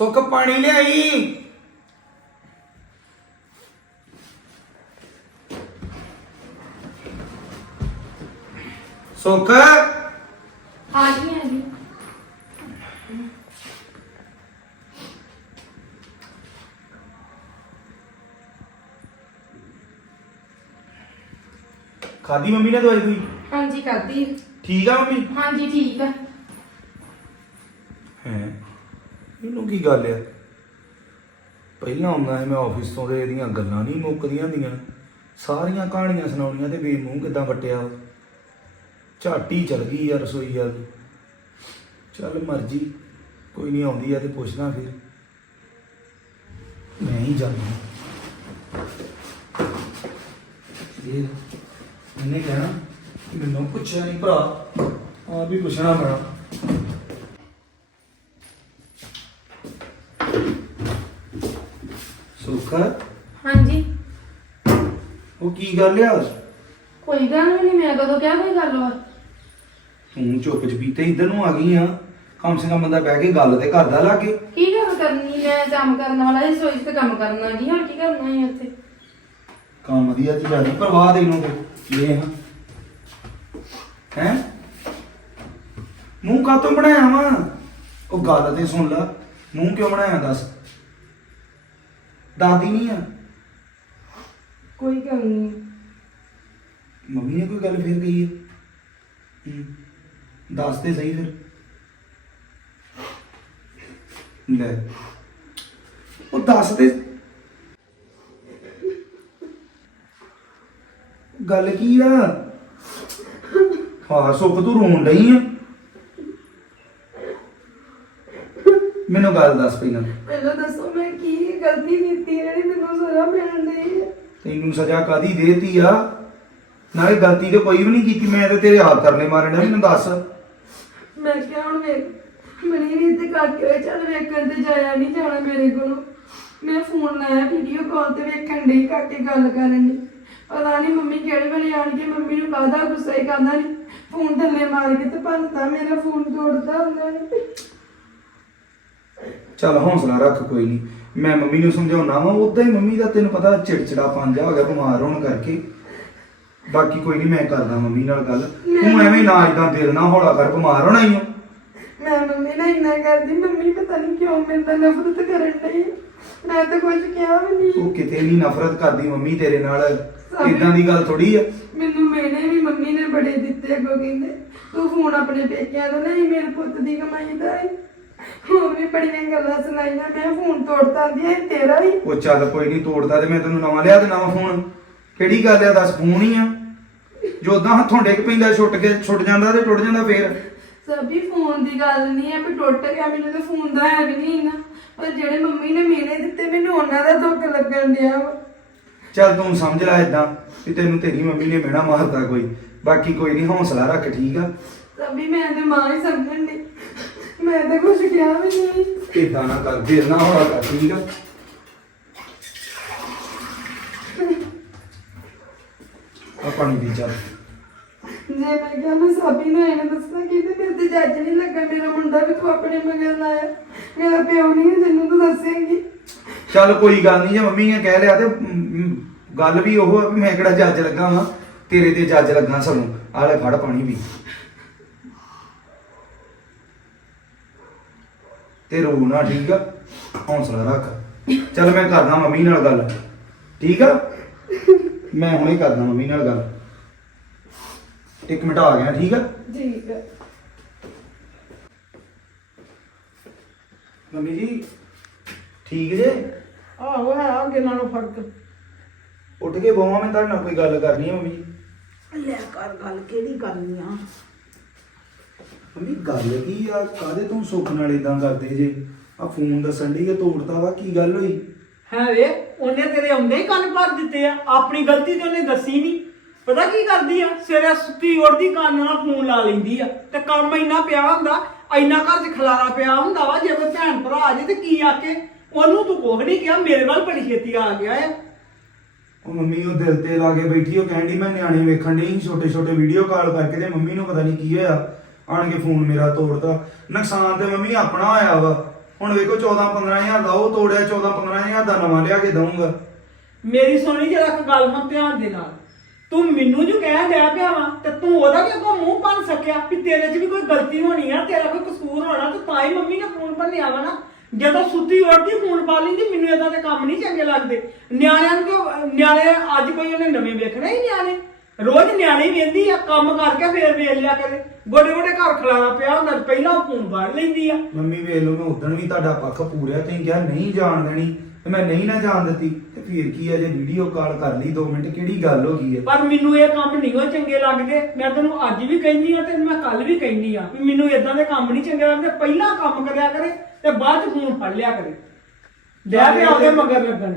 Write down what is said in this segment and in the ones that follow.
ਸੁੱਖ ਪਾਣੀ ਲਿਆਈ। ਸੁੱਖ? ਆ ਗਈ ਆ ਗਈ ਖਾਦੀ ਮੰਮੀ ਨੇ ਦਵਾਈ ਕੋਈ? ਹਾਂਜੀ ਕਰਦੀ ਠੀਕ ਆ ਮੰਮੀ? ਹਾਂਜੀ ਠੀਕ ਆ ਹੈ ਇਹਨੂੰ ਕੀ ਗੱਲ ਆ? ਪਹਿਲਾਂ ਆਉਂਦਾ ਸੀ ਮੈਂ ਆਫਿਸ ਤੋਂ ਤੇ ਇਹਦੀਆਂ ਗੱਲਾਂ ਨਹੀਂ ਮੁੱਕਦੀਆਂ ਹੁੰਦੀਆਂ। ਸਾਰੀਆਂ ਕਹਾਣੀਆਂ ਸੁਣਾਉਣੀਆਂ ਤੇ ਬੇਮੂੰਹ ਕਿਦਾਂ ਵਟਿਆ ਝਾਟੀ ਚਲ ਗਈ ਯਾਰ ਰਸੋਈ ਵੱਲ। ਚੱਲ ਮਰਜ਼ੀ, ਕੋਈ ਨਹੀਂ ਆਉਂਦੀ ਆ ਤੇ ਪੁੱਛਦਾ ਫਿਰ। ਮੈਂ ਹੀ ਜਾਂਦਾ ਇਹ ਇਹਨੇ ਕਹਿਣਾ ਮੈਨੂੰ ਪੁੱਛਿਆ ਨਹੀਂ ਭਰਾ ਆ ਵੀ ਪੁੱਛਣਾ ਪੈਣਾ ਸੁੱਖ? ਹਾਂਜੀ। ਉਹ ਕੀ ਗੱਲ ਆ? ਕੋਈ ਗੱਲ ਵੀ ਨਹੀਂ ਮੈਂ ਕਦੋਂ ਕਿਹਾ ਕੋਈ ਗੱਲ ਵਾ? ਤੂੰ ਚੁੱਪ ਚਪੀਤੇ ਇੱਧਰ ਨੂੰ ਆ ਗਈ ਆ। ਕਮ ਸੇ ਕਮ ਬੰਦਾ ਬਹਿ ਕੇ ਗੱਲ ਤੇ ਕਰਦਾ ਲਾਗੇ। ਕੀ ਗੱਲ ਕਰਨੀ ਮੈਂ ਕੰਮ ਕਰਨ ਵਾਲਾ ਇਸ ਸੋਚ ਤੇ ਕੰਮ ਕਰਨਾ ਨਹੀਂ ਹੋਰ ਕੀ ਕਰਨਾ ਹੈ ਉੱਥੇ? ਕੰਮ ਦੀ ਅੱਜ ਜ਼ਿਆਦਾ ਪਰਵਾਹ ਦੇ ਨੂੰ ਇਹ ਹਾਂ। ਹੈ? ਮੂੰਹ ਕਾਤੋਂ ਬਣਾਇਆ ਵਾ? ਉਹ ਗੱਲ ਤੇ ਸੁਣ ਲੈ। ਮੂੰਹ ਕਿਉਂ ਬਣਾਇਆ ਦੱਸ? ਦਾਦੀ ਨਹੀਂ ਆ। ਕੋਈ ਗੱਲ ਨਹੀਂ। ਮੰਮੀ ਨੇ ਕੋਈ ਗੱਲ ਫੇਰ ਕਹੀ ਹੈ ਹੂੰ। ਦੱਸ ਤੇ ਸਹੀ ਫਿਰ। ਲੈ ਉਹ ਦੱਸ ਤੇ ਗੱਲ ਕੀ ਆ? ਹਾਂ ਸੁੱਖ ਤੂੰ ਰੋਣ ਡਈ ਆ? ਮੈਨੂੰ ਗੱਲ ਦੱਸ ਪਹਿਲਾਂ। ਪਹਿਲਾਂ ਦੱਸੋ ਮੈਂ ਕੀ ਗਲਤੀ ਕੀਤੀ ਜਿਹੜੀ ਮੈਨੂੰ ਸਜ਼ਾ ਮਿਲਣ ਦੀ ਹੈ? ਤੈਨੂੰ ਸਜ਼ਾ ਕਾਦੀ ਦੇਤੀ ਆ? ਨਾਲੇ ਗਲਤੀ ਤੇ ਕੋਈ ਵੀ ਨਹੀਂ ਕੀਤੀ ਮੈਂ ਤੇ ਤੇਰੇ ਹੱਥ ਕਰਨੇ ਮਾਰਨੇ ਮੈਨੂੰ ਦੱਸ। ਮੈਂ ਕਿਹਾ ਹੁਣ ਵੇਖ ਮਨੀ ਵੀ ਤੇ ਕਾਕੇ ਹੋਏ ਚੱਲ ਵੇਖਣ ਤੇ ਜਾਇਆ ਨਹੀਂ ਜਾਣਾ ਮੇਰੇ ਕੋਲੋਂ? ਮੈਂ ਫੋਨ ਲਾਇਆ ਵੀਡੀਓ ਕਾਲ ਤੇ ਵੇਖਣ ਡਈ ਕਾਕੇ ਗੱਲ ਕਰਨ ਦੀ ਪਤਾ ਨਹੀਂ ਮੰਮੀ ਕਿਹੜੇ ਵੇਲੇ ਆਣ ਕੇ ਮੰਮੀ ਨੂੰ ਕਾਹਦਾ ਗੁੱਸਾ ਹੀ ਕਰਦਾ ਨਹੀਂ ਫੋਨ ਥੱਲੇ ਮਾਰ ਕੇ ਤੇ ਭੰਨਤਾ ਮੇਰਾ ਫੋਨ ਤੋੜਦਾ ਉਹਨਾਂ ਨੇ। ਚੱਲ ਹੌਸਲਾ ਰੱਖ ਕੋਈ ਨਹੀਂ ਮੈਂ ਮੰਮੀ ਨੂੰ ਸਮਝਾਉਣਾ ਵਾ ਉਦਾਂ ਹੀ ਮੰਮੀ ਦਾ ਤੈਨੂੰ ਪਤਾ ਚਿੜਚਿੜਾ ਪੰਜਾ ਹੋ ਗਿਆ ਬਿਮਾਰ ਹੋਣ ਕਰਕੇ। ਬਾਕੀ ਕੋਈ ਨਹੀਂ ਮੈਂ ਕਰਦਾ ਮੰਮੀ ਨਾਲ ਗੱਲ। ਤੂੰ ਐਵੇਂ ਨਾ ਇਦਾਂ ਦਿਲ ਨਾ ਹੌਲਾ ਕਰ ਬਿਮਾਰ ਹੋਣਾ ਹੀ ਮੈਂ ਮੰਮੀ ਨਾਲ ਇੰਨਾ ਕਰਦੀ ਮੰਮੀ ਪਤਾ ਨਹੀਂ ਕਿਉਂ ਮੇਰੇ ਨਾਲ ਨਫ਼ਰਤ ਕਰਨ ਡਈ। ਮੈਂ ਤਾਂ ਕੁਝ ਕਿਹਾ ਵੀ ਨਹੀਂ ਉਹ ਕਿਤੇ ਨਹੀਂ ਨਫ਼ਰਤ ਕਰਦੀ ਮੰਮੀ ਤੇਰੇ ਨਾਲ। ਇਦਾਂ ਦੀ ਗੱਲ ਥੋੜੀ ਆ। ਮੈਨੂੰ ਮੇਨੇ ਵੀ ਮੰਮੀ ਨੇ ਬੜੇ ਦਿੱਤੇ ਅੱਗੋਂ ਕਹਿੰਦੇ ਤੂੰ ਫੋਨ ਆਪਣੇ ਪੇਕਿਆਂ ਤੋਂ ਨਹੀਂ ਮੇਰੇ ਪੁੱਤ ਦੀ ਕਮਾਈ ਦਾ ਹੈ ਹੋਰ ਵੀ ਬੜੀਆਂ ਗੱਲਾਂ ਸੁਣਾਈਆਂ ਮੈਂ ਫੋਨ ਤੋੜਤਾ ਦੀ ਤੇਰਾ ਹੀ। ਉਹ ਚੱਲ ਕੋਈ ਨਹੀਂ ਤੋੜਦਾ ਤੇ ਮੈਂ ਤੈਨੂੰ ਨਵਾਂ ਲਿਆ ਤੇ ਨਵਾਂ ਫੋਨ। ਕਿਹੜੀ ਗੱਲ ਆ ਦੱਸ ਫੋਨ ਹੀ ਆ। ਜੋ ਉਦਾਂ ਹੱਥੋਂ ਡਿੱਗ ਪੈਂਦਾ ਛੁੱਟ ਕੇ ਛੁੱਟ ਜਾਂਦਾ ਤੇ ਟੁੱਟ ਜਾਂਦਾ ਫੇਰ। ਸਭੀ ਫੋਨ ਦੀ ਗੱਲ ਨਹੀਂ ਹੈ ਵੀ ਟੁੱਟ ਗਿਆ ਮੈਨੂੰ ਤਾਂ ਫੋਨ ਦਾ ਹੈ ਵੀ ਨਹੀਂ ਨਾ ਪਰ ਜਿਹੜੇ ਮੰਮੀ ਨੇ ਮੇਰੇ ਦਿੱਤੇ ਮੈਨੂੰ ਉਹਨਾਂ ਦਾ ਦੁੱਖ ਲੱਗਣ ਡਿਆ ਵਾ। ਚੱਲ ਤੂੰ ਸਮਝ ਲੈ ਇਦਾਂ ਵੀ ਤੈਨੂੰ ਤੇਰੀ ਮੰਮੀ ਨੇ ਮਿਹਣਾ ਮਾਰਦਾ ਕੋਈ। ਬਾਕੀ ਕੋਈ ਨਹੀਂ ਹੌਸਲਾ ਰੱਖ ਠੀਕ ਆ? ਸਭੀ ਮੈਂ ਤੇ ਮਾਂ ਹੀ ਸਮਝਣ ਦੀ ਮੈਂ ਤਾਂ ਕੁਝ ਕਿਹਾ ਵੀ ਨਹੀਂ। ਇਦਾਂ ਨਾ ਕਰ ਦਿਲ ਨਾ ਹੌਲਾ ਕਰ ਠੀਕ ਆ ਆ ਪਾਣੀ ਪੀ ਚੱਲ। ਜੇ ਮੈਂ ਕਿਹਾ ਮੈਂ ਸਾਬੀ ਨੂੰ ਇਹਨੇ ਦੱਸਣਾ ਕਿ ਤੇ ਮੇਰੇ ਤੇ ਜੱਜ ਨਹੀਂ ਲੱਗਾ ਮੇਰਾ ਮੁੰਡਾ ਵੀ ਤੂੰ ਆਪਣੇ ਮਗਰ ਲਾਇਆ। ਮੇਰਾ ਪਿਓ ਨਹੀਂ ਹੈ ਜਿਹਨੂੰ ਤੂੰ ਦੱਸੇਂਗੀ। ਚੱਲ ਕੋਈ ਗੱਲ ਨਹੀਂ ਜੇ ਮੰਮੀ ਨੇ ਕਹਿ ਲਿਆ ਤੇ ਮ, ਗੱਲ ਵੀ ਉਹ ਆ ਵੀ ਮੈਂ ਕਿਹੜਾ ਜੱਜ ਲੱਗਾ ਵਾਂ ਤੇਰੇ ਤੇ ਜੱਜ ਲੱਗਾ ਸਾਨੂੰ। ਆਲੇ ਫੜ ਪਾਣੀ ਪੀ। ਤੇ ਰੋ ਨਾ ਠੀਕ ਆ? ਹੌਸਲਾ ਰੱਖ। ਚੱਲ ਮੈਂ ਕਰਦਾ ਮੰਮੀ ਨਾਲ ਗੱਲ। ਠੀਕ ਆ? ਮੈਂ ਹੁਣੇ ਕਰਦਾ ਮੰਮੀ ਨਾਲ ਗੱਲ। ਇੱਕ ਮਿੰਟ ਆ ਗਿਆ ਠੀਕ ਆ? ਠੀਕ ਮੰਮੀ ਜੀ ਠੀਕ ਜੇ? ਆਹੋ ਹੈ ਅੱਗੇ ਨਾਲੋਂ ਫ਼ਰਕ। ਉੱਠ ਕੇ ਬੋਵਾਂ ਮੈਂ ਤੁਹਾਡੇ ਨਾਲ ਕੋਈ ਗੱਲ ਕਰਨੀ ਹੈ ਮੰਮੀ ਜੀ? ਲੈ ਕਰ ਗੱਲ ਕਿਹੜੀ ਕਰਨੀ ਆ? ਮੰਮੀ ਗੱਲ ਕੀ ਆ? ਕਾਦੇ ਤੂੰ ਸੁੱਖ ਨਾਲ ਇਦਾਂ ਕਰਦੇ ਜੇ? ਆ ਫੋਨ ਦੱਸਣ ਦੀ ਕਿ ਤੋੜਤਾ ਵਾ ਕੀ ਗੱਲ ਹੋਈ? ਹੈ ਵੇ ਉਹਨੇ ਤੇਰੇ ਆਉਂਦੇ ਹੀ ਕੰਨ ਭਰ ਦਿੱਤੇ ਆ ਆਪਣੀ ਗਲਤੀ ਤੇ ਉਹਨੇ ਦੱਸੀ ਨਹੀਂ ਪਤਾ ਕੀ ਕਰਦੀ ਆ? ਸਵੇਰੇ ਸੁੱਤੀ ਉੱਠਦੀ ਕੰਨ ਨਾਲ ਫੋਨ ਲਾ ਲੈਂਦੀ ਆ। ਤੇ ਕੰਮ ਇੰਨਾ ਪਿਆ ਹੁੰਦਾ ਇੰਨਾ ਘਰ 'ਚ ਖਲਾਰਾ ਪਿਆ ਹੁੰਦਾ ਵਾ ਜੇ ਕੋਈ ਭੈਣ ਭਰਾ ਆ ਜੇ ਤੇ ਕੀ ਆਕੇ ਉਹਨੂੰ ਤੂੰ ਕੁਛ ਨਹੀਂ ਕਿਹਾ ਮੇਰੇ ਵੱਲ ਬੜੀ ਛੇਤੀ ਆ ਗਿਆ ਆ। ਉਹ ਮੰਮੀ ਉਹ ਦਿਲ ਤੇ ਲਾ ਕੇ ਬੈਠੀ ਉਹ ਕਹਿੰਦੀ ਮੈਂ ਨਿਆਣੇ ਵੇਖਣ ਡਈ ਸੀ ਛੋਟੇ ਛੋਟੇ ਵੀਡੀਓ ਕਾਲ ਕਰਕੇ ਤੇ ਮੰਮੀ ਨੂੰ ਪਤਾ ਨਹੀਂ ਕੀ ਹੋਇਆ। ਆਣ ਕੇ ਫੋਨ ਮੇਰਾ ਤੋੜਤਾ। ਨੁਕਸਾਨ ਤੇ ਮੰਮੀ ਆਪਣਾ ਹੋਇਆ ਵਾ। ਹੁਣ ਵੇਖੋ 14 15000 ਦਾ ਉਹ ਤੋੜਿਆ 14 15000 ਦਾ ਨਵਾਂ ਲਿਆ ਕੇ ਦਊਂਗਾ। ਮੇਰੀ ਸੁਣੀ ਜਰਾ ਇੱਕ ਗੱਲ ਹੁਣ ਧਿਆਨ ਦੇ ਨਾਲ। ਤੂੰ ਮੈਨੂੰ ਜੋ ਕਹਿ ਲਿਆ ਪਿਆ ਵਾ, ਤੇ ਤੂੰ ਉਹਦਾ ਵੀ ਅੱਗੋਂ ਮੂੰਹ ਭੰਨ ਸਕਿਆ ਵੀ ਤੇਰੇ 'ਚ ਵੀ ਕੋਈ ਗਲਤੀ ਹੋਣੀ ਆ, ਤੇਰਾ ਕੋਈ ਕਸੂਰ ਹੋਣਾ, ਤੇ ਤਾਂ ਹੀ ਮੰਮੀ ਨੇ ਫੋਨ ਭੰਨਿਆ ਵਾ ਨਾ। ਜਦੋਂ ਸੁੱਤੀ ਉੱਠਦੀ, ਫੋਨ ਪਾ ਲੈਂਦੀ, ਮੈਨੂੰ ਇਦਾਂ ਦੇ ਕੰਮ ਨਹੀਂ ਚੰਗੇ ਲੱਗਦੇ। ਨਿਆਣਿਆਂ ਨੂੰ ਕਿਉਂ- ਨਿਆਣੇ ਅੱਜ ਕੋਈ ਉਹਨੇ ਨਵੇਂ ਵੇਖਣਾ ਹੀ ਨਿਆਣੇ। ਰੋਜ਼ ਨਿਆਣੇ ਹੀ ਵੇਂਦੀ ਆ, ਕੰਮ ਕਰਕੇ ਫੇਰ ਵੇਖ ਲਿਆ ਕਰੇ। ਗੋਡੇ ਗੋਡੇ ਘਰ ਖਲਾਣਾ ਪਿਆ ਹੁੰਦਾ ਤੇ ਪਹਿਲਾਂ ਫੋਨ ਫੜ ਲੈਂਦੀ ਆ। ਮੰਮੀ ਵੇਖ ਲਓ ਮੈਂ ਉਦੋਂ ਵੀ ਤੁਹਾਡਾ ਪੱਖ ਪੂਰਿਆ ਤੁਸੀਂ ਕਿਹਾ ਨਹੀਂ ਜਾਣ ਦੇਣੀ ਤੇ ਮੈਂ ਨਹੀਂ ਨਾ ਜਾਣ ਦਿੱਤੀ। ਤੇ ਫਿਰ ਕੀ ਆ ਜੇ ਵੀਡੀਓ ਕਾਲ ਕਰ ਲਈ 2 ਮਿੰਟ ਕਿਹੜੀ ਗੱਲ ਹੋ ਗਈ ਹੈ ਪਰ ਮੈਨੂੰ ਇਹ ਕੰਮ ਨਹੀਂ ਉਹ ਚੰਗੇ ਲੱਗਦੇ। ਮੈਂ ਤੈਨੂੰ ਅੱਜ ਵੀ ਕਹਿੰਦੀ ਆ ਤੇ ਮੈਂ ਕੱਲ ਵੀ ਕਹਿੰਦੀ ਆ ਵੀ ਮੈਨੂੰ ਇਦਾਂ ਦੇ ਕੰਮ ਨਹੀਂ ਚੰਗੇ ਲੱਗਦੇ। ਪਹਿਲਾਂ ਕੰਮ ਕਰਿਆ ਕਰੇ ਤੇ ਬਾਅਦ ਚ ਫੋਨ ਫੜ ਲਿਆ ਕਰੇ। ਲੈ ਤੇ ਮਗਰ ਲੱਗਣ।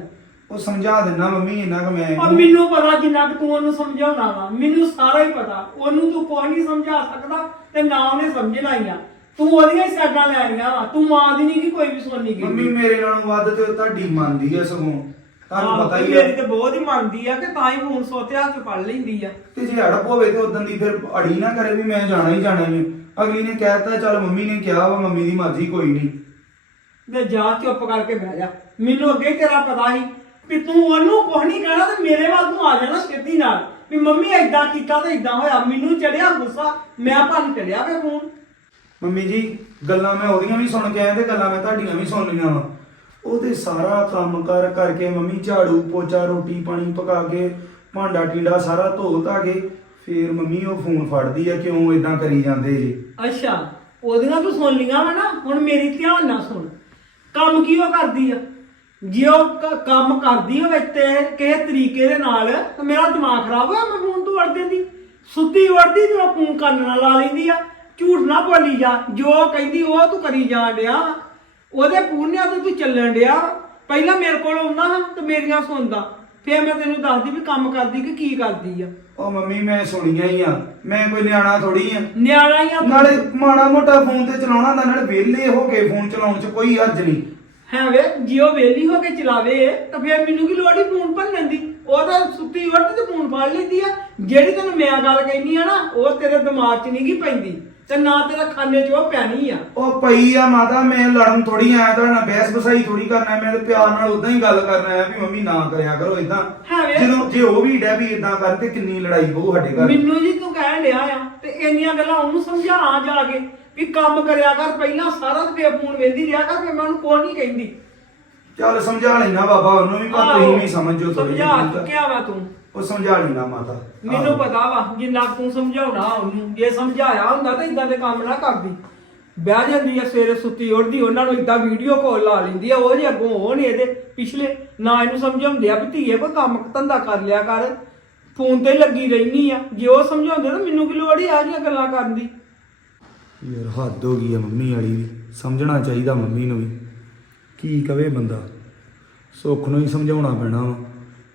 ਉਹ ਸਮਝਾ ਦਿੰਨਾ ਮੰਮੀ ਇੰਨਾ ਕਿ ਮੈਂ ਔਰ ਮੈਨੂੰ ਪਤਾ ਜਿੰਨਾ ਕਿ ਤੂੰ ਉਹਨੂੰ ਸਮਝਾਉਣਾ ਵਾ। ਮੈਨੂੰ ਸਾਰਾ ਹੀ ਪਤਾ। ਉਹਨੂੰ ਤੂੰ ਕੋਈ ਨਹੀਂ ਸਮਝਾ ਸਕਦਾ ਤੇ ਨਾ ਉਹਨੇ ਸਮਝਣਾ ਹੀ ਆ। ਤੂੰ ਉਹਦੀਆਂ ਹੀ ਸਾਡਾਂ ਲੈਣੀਆਂ ਵਾ। ਤੂੰ ਮਾਂ ਦੀ ਨਹੀਂ ਗੀ ਕੋਈ ਵੀ ਸੁਣਨੀ ਗਈ ਮੰਮੀ ਮੇਰੇ ਨਾਲੋਂ ਵੱਧ ਤੇ ਉਹ ਤੁਹਾਡੀ ਮੰਨਦੀ ਹੈ ਸਗੋਂ। ਤੁਹਾਨੂੰ ਪਤਾ ਹੀ ਮੇਰੀ ਹੈ ਤੇ ਬਹੁਤ ਹੀ ਮੰਨਦੀ ਆ ਕਿ ਤਾਂ ਹੀ ਫੋਨ ਸੋਤੇ ਹੱਥ ਚ ਫੜ ਲੈਂਦੀ ਆ। ਤੇ ਜੇ ਹੜਪ ਹੋਵੇ ਤੇ ਉਦੋਂ ਦੀ ਫਿਰ ਅੜੀ ਨਾ ਕਰੇ ਵੀ ਮੈਂ ਜਾਣਾ ਹੀ ਜਾਣਾ ਹੀ ਅਗਲੀ ਨੇ ਕਹਿਤਾ ਚੱਲ ਮੰਮੀ ਨੇ ਕਿਹਾ ਵਾ ਮੰਮੀ ਦੀ ਮਰਜ਼ੀ ਕੋਈ ਨਹੀਂ ਤੇ ਜਾ ਚੁੱਪ ਕਰਕੇ ਬਹਿ ਜਾ। ਮੈਨੂੰ ਅੱਗੇ ਹੀ ਤੇਰਾ ਪਤਾ ਸੀ। ਵੀ ਤੂੰ ਉਹਨੂੰ ਕੁਝ ਨਹੀਂ ਕਹਿਣਾ ਤੇ ਮੇਰੇ ਵੱਲ ਤੂੰ ਆ ਜਾਣਾ ਛੇਤੀ ਨਾਲ। ਵੀ ਮੰਮੀ ਐਦਾਂ ਕੀਤਾ ਤੇ ਐਦਾਂ ਹੋਇਆ। ਮੈਨੂੰ ਚੜਿਆ ਗੁੱਸਾ ਮੈਂ ਭੰਨ ਚੜਿਆ ਵੇ ਫੋਨ। ਮੰਮੀ ਜੀ ਗੱਲਾਂ ਮੈਂ ਉਹਦੀਆਂ ਵੀ ਸੁਣ ਕੇ ਆਇਆ ਤੇ ਗੱਲਾਂ ਮੈਂ ਤੁਹਾਡੀਆਂ ਵੀ ਸੁਣ ਲਈਆਂ ਵਾ। ਉਹ ਤੇ ਸਾਰਾ ਕੰਮ ਕਰ ਕਰਕੇ ਮੰਮੀ ਝਾੜੂ ਪੋਚਾ ਰੋਟੀ ਪਾਣੀ ਪਕਾ ਕੇ ਭਾਂਡਾ ਟੀਂਡਾ ਸਾਰਾ ਧੋ ਧਾ ਕੇ ਫੇਰ ਮੰਮੀ ਉਹ ਫੋਨ ਫੜਦੀ ਆ ਕਿਉਂ ਇਦਾਂ ਕਰੀ ਜਾਂਦੇ ਜੀ। ਅੱਛਾ ਉਹਦੀਆਂ ਤੂੰ ਸੁਣ ਲੀਆਂ ਵਾ ਨਾ ਹੁਣ ਮੇਰੀ ਧਿਆਨ ਨਾਲ ਸੁਣ। ਕੰਮ ਕੀ ਉਹ ਕਰਦੀ ਆ? ਜੇ ਉਹ ਕ- ਕੰਮ ਕਰਦੀ ਹੋਵੇ ਤੇ ਕਿਸੇ ਤਰੀਕੇ ਦੇ ਨਾਲ ਤਾਂ ਮੇਰਾ ਦਿਮਾਗ ਖਰਾਬ ਹੋਇਆ ਮੈਂ ਫੋਨ ਤੋਂ ਵੜ ਦਿੰਦੀ ਸੁੱਤੀ ਵੜਦੀ ਤੇ ਉਹ ਫੋਨ ਕੰਨ ਨਾਲ ਲਾ ਲੈਂਦੀ ਆ। ਝੂਠ ਨਾ ਬੋਲੀ ਜਾ। ਜੋ ਕਹਿੰਦੀ ਉਹ ਤੂੰ ਕਰੀ ਜਾਣ ਡਿਆ। ਉਹਦੇ ਪੂਰਨਿਆਂ ਤੋਂ ਤੂੰ ਚੱਲਣ ਡਿਆ। ਪਹਿਲਾਂ ਮੇਰੇ ਕੋਲ ਆਉਂਦਾ ਹਾਂ ਤੇ ਮੇਰੀਆਂ ਸੁਣਦਾ। ਫੇਰ ਮੈਂ ਤੈਨੂੰ ਦੱਸਦੀ ਵੀ ਕੰਮ ਕਰਦੀ ਕਿ ਕੀ ਕਰਦੀ ਆ। ਉਹ ਮੰਮੀ ਮੈਂ ਸੁਣੀਆਂ ਹੀ ਆ। ਮੈਂ ਕੋਈ ਨਿਆਣਾ ਥੋੜੀ ਆ। ਨਿਆਣਾ ਹੀ ਆ ਤੂੰ। ਨਾਲੇ ਮਾੜਾ ਮੋਟਾ ਫੋਨ ਤੇ ਚਲਾਉਣਾ ਹੁੰਦਾ ਨਾਲੇ ਵਿਹਲੇ ਹੋ ਕੇ ਫੋਨ ਚਲਾਉਣ 'ਚ ਕੋਈ ਹਰਜ ਨਹੀਂ। ਹੈ ਵੇ ਜੇ ਉਹ ਵੇਲੀ ਹੋ ਕੇ ਚਲਾਵੇ ਤਾਂ ਫਿਰ ਮੈਨੂੰ ਕੀ ਲੋੜ ਹੀ ਫੋਨ ਭੰਨਣ ਦੀ? ਉਹ ਤਾਂ ਸੁੱਤੀ ਉੱਠ ਤੇ ਫੋਨ ਫੜ ਲੈਂਦੀ ਆ। ਜਿਹੜੀ ਤੈਨੂੰ ਮੈਂ ਗੱਲ ਕਹਿਨੀ ਆ ਨਾ ਉਹ ਤੇਰੇ ਦਿਮਾਗ 'ਚ ਨਹੀਂ ਗੀ ਪੈਂਦੀ। ਤੇ ਨਾ ਤੇਰੇ ਖਾਨੇ 'ਚ ਉਹ ਪੈਣੀ ਆ। ਉਹ ਪਈ ਆ ਮਾਤਾ ਮੈਂ ਲੜਨ ਥੋੜੀ ਆਇਆ ਤਾਂ ਨਾ ਬਹਿਸ ਬਸਾਈ ਥੋੜੀ ਕਰਨਾ ਮੈਂ ਤੇ ਪਿਆਰ ਨਾਲ ਉਦਾਂ ਹੀ ਗੱਲ ਕਰਨਾ ਆਇਆ ਵੀ ਮੰਮੀ ਨਾ ਕਰਿਆ ਕਰੋ ਇਦਾਂ ਹੈ ਵੇ। ਜਦੋਂ ਜੇ ਉਹ ਵੀ ਡੈ ਵੀ ਇਦਾਂ ਕਰ ਤੇ ਕਿੰਨੀ ਲੜਾਈ ਬਹੁ ਸਾਡੇ ਘਰ। ਮੈਨੂੰ ਜੀ ਤੂੰ ਕਹਿਣ ਡਿਆ ਆ ਤੇ ਇੰਨੀਆਂ ਗੱਲਾਂ ਉਹਨੂੰ ਸਮਝਾ ਜਾ ਕੇ। ਵੀ ਕੰਮ ਕਰਿਆ ਕਰ ਪਹਿਲਾਂ ਸਾਰਾ ਤੇ ਫੋਨ ਵੇਂਦੀ ਰਿਹਾ ਕਰ ਫਿਰ ਮੈਂ ਉਹਨੂੰ ਕੋਈ ਨਹੀਂ ਕਹਿੰਦੀ। ਚੱਲ ਸਮਝਾ ਲੈਣਾ ਬਾਬਾ ਉਹਨੂੰ ਵੀ ਪਰ ਤੁਸੀਂ ਵੀ ਸਮਝੋ ਥੋੜੀ ਸਮਝਾ ਚੁੱਕਿਆ ਵਾ ਤੂੰ। ਉਹ ਸਮਝਾ ਲੈਣਾ ਮਾਤਾ। ਮੈਨੂੰ। ਪਤਾ ਵਾ ਜਿੰਨਾ ਤੂੰ ਸਮਝਾਉਣਾ ਉਹਨੂੰ। ਜੇ ਸਮਝਾਇਆ ਹੁੰਦਾ ਤਾਂ ਇਦਾਂ ਦੇ ਕੰਮ ਨਾ ਕਰਦੀ। ਬਹਿ ਜਾਂਦੀ ਆ ਸਵੇਰੇ ਸੁੱਤੀ ਉੱਠਦੀ ਉਹਨਾਂ ਨੂੰ ਇਦਾਂ ਵੀਡੀਓ ਕਾਲ ਲਾ ਲੈਂਦੀ ਆ ਉਹ ਜੇ ਅੱਗੋਂ ਉਹ ਨੇ ਇਹਦੇ ਪਿਛਲੇ ਨਾ ਇਹਨੂੰ ਸਮਝਾਉਂਦੇ ਆ ਵੀ ਧੀਏ ਕੋਈ ਕੰਮ ਧੰਦਾ ਕਰ ਲਿਆ ਕਰ। ਫੋਨ ਤੇ ਲੱਗੀ ਰਹਿਨੀ ਆ। ਜੇ ਉਹ ਸਮਝਾਉਂਦੇ ਤਾਂ ਮੈਨੂੰ ਕੀ ਲੋੜ ਹੀ ਆ ਜੀਆਂ ਗੱਲਾਂ ਕਰਨ ਦੀ? ਯਾਰ ਹੱਦ ਹੋ ਗਈ ਆ ਮੰਮੀ ਵਾਲੀ ਵੀ, ਸਮਝਣਾ ਚਾਹੀਦਾ ਮੰਮੀ ਨੂੰ ਵੀ। ਕੀ ਕਵੇ ਬੰਦਾ? ਸੁੱਖ ਨੂੰ ਹੀ ਸਮਝਾਉਣਾ ਪੈਣਾ ਵਾ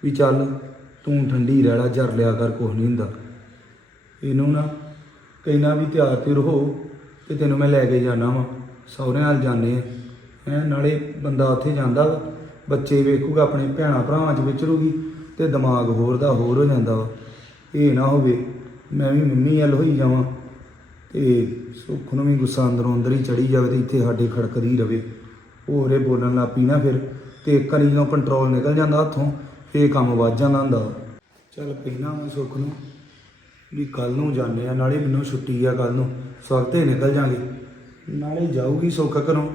ਵੀ ਚੱਲ ਤੂੰ ਠੰਡੀ ਰਹਿ ਲੈ, ਜਰ ਲਿਆ ਕਰ ਕੁਝ ਨਹੀਂ ਹੁੰਦਾ। ਇਹਨੂੰ ਨਾ ਕਹਿਣਾ ਵੀ ਤਿਆਰ ਤਿਰ ਹੋ ਤੇ ਤੈਨੂੰ ਮੈਂ ਲੈ ਕੇ ਜਾਣਾ ਵਾ। ਸਹੁਰਿਆਂ ਨਾਲ ਜਾਂਦੇ ਆ। ਹੈਂ, ਨਾਲੇ ਬੰਦਾ ਉੱਥੇ ਜਾਂਦਾ ਵਾ। ਬੱਚੇ ਵੇਖੂਗਾ, ਆਪਣੇ ਭੈਣਾ ਭਰਾਵਾਂ 'ਚ ਵਿਚਰੂਗੀ ਤੇ ਦਿਮਾਗ ਹੋਰ ਦਾ ਹੋਰ ਹੋ ਜਾਂਦਾ ਵਾ। ਇਹ ਨਾ ਹੋਵੇ, ਮੈਂ ਵੀ ਮੰਮੀ ਵੱਲ ਹੋਈ ਜਾਵਾਂ। ਤੇ ਸੁੱਖ ਨੂੰ ਵੀ ਗੁੱਸਾ ਅੰਦਰੋਂ ਅੰਦਰ ਹੀ ਚੜੀ ਜਾਵੇ ਤੇ ਇੱਥੇ ਸਾਡੇ ਖੜਕਦੀ ਰਵੇ। ਹੋਰੇ ਬੋਲਣ ਲੱਗ ਪਈ ਨਾ ਫਿਰ, ਤੇ ਇੱਕ ਵਾਰੀ ਕੰਟਰੋਲ ਨਿਕਲ ਜਾਂਦਾ ਹੱਥੋਂ ਫੇਰ ਕੰਮ ਵੱਜ ਜਾਂਦਾ ਹੁੰਦਾ। ਚੱਲ ਪਹਿਲਾਂ ਮੈਂ ਸੁੱਖ ਨੂੰ, ਵੀ ਕੱਲ ਨੂੰ ਜਾਂਦੇ ਆ, ਨਾਲੇ ਮੈਨੂੰ ਛੁੱਟੀ ਆ ਕੱਲ ਨੂੰ ਸਵਖਤੇ ਨਿਕਲ ਜਾਾਂਗੇ। ਨਾਲੇ ਜਾਊਗੀ ਸੁੱਖ ਘਰੋਂ,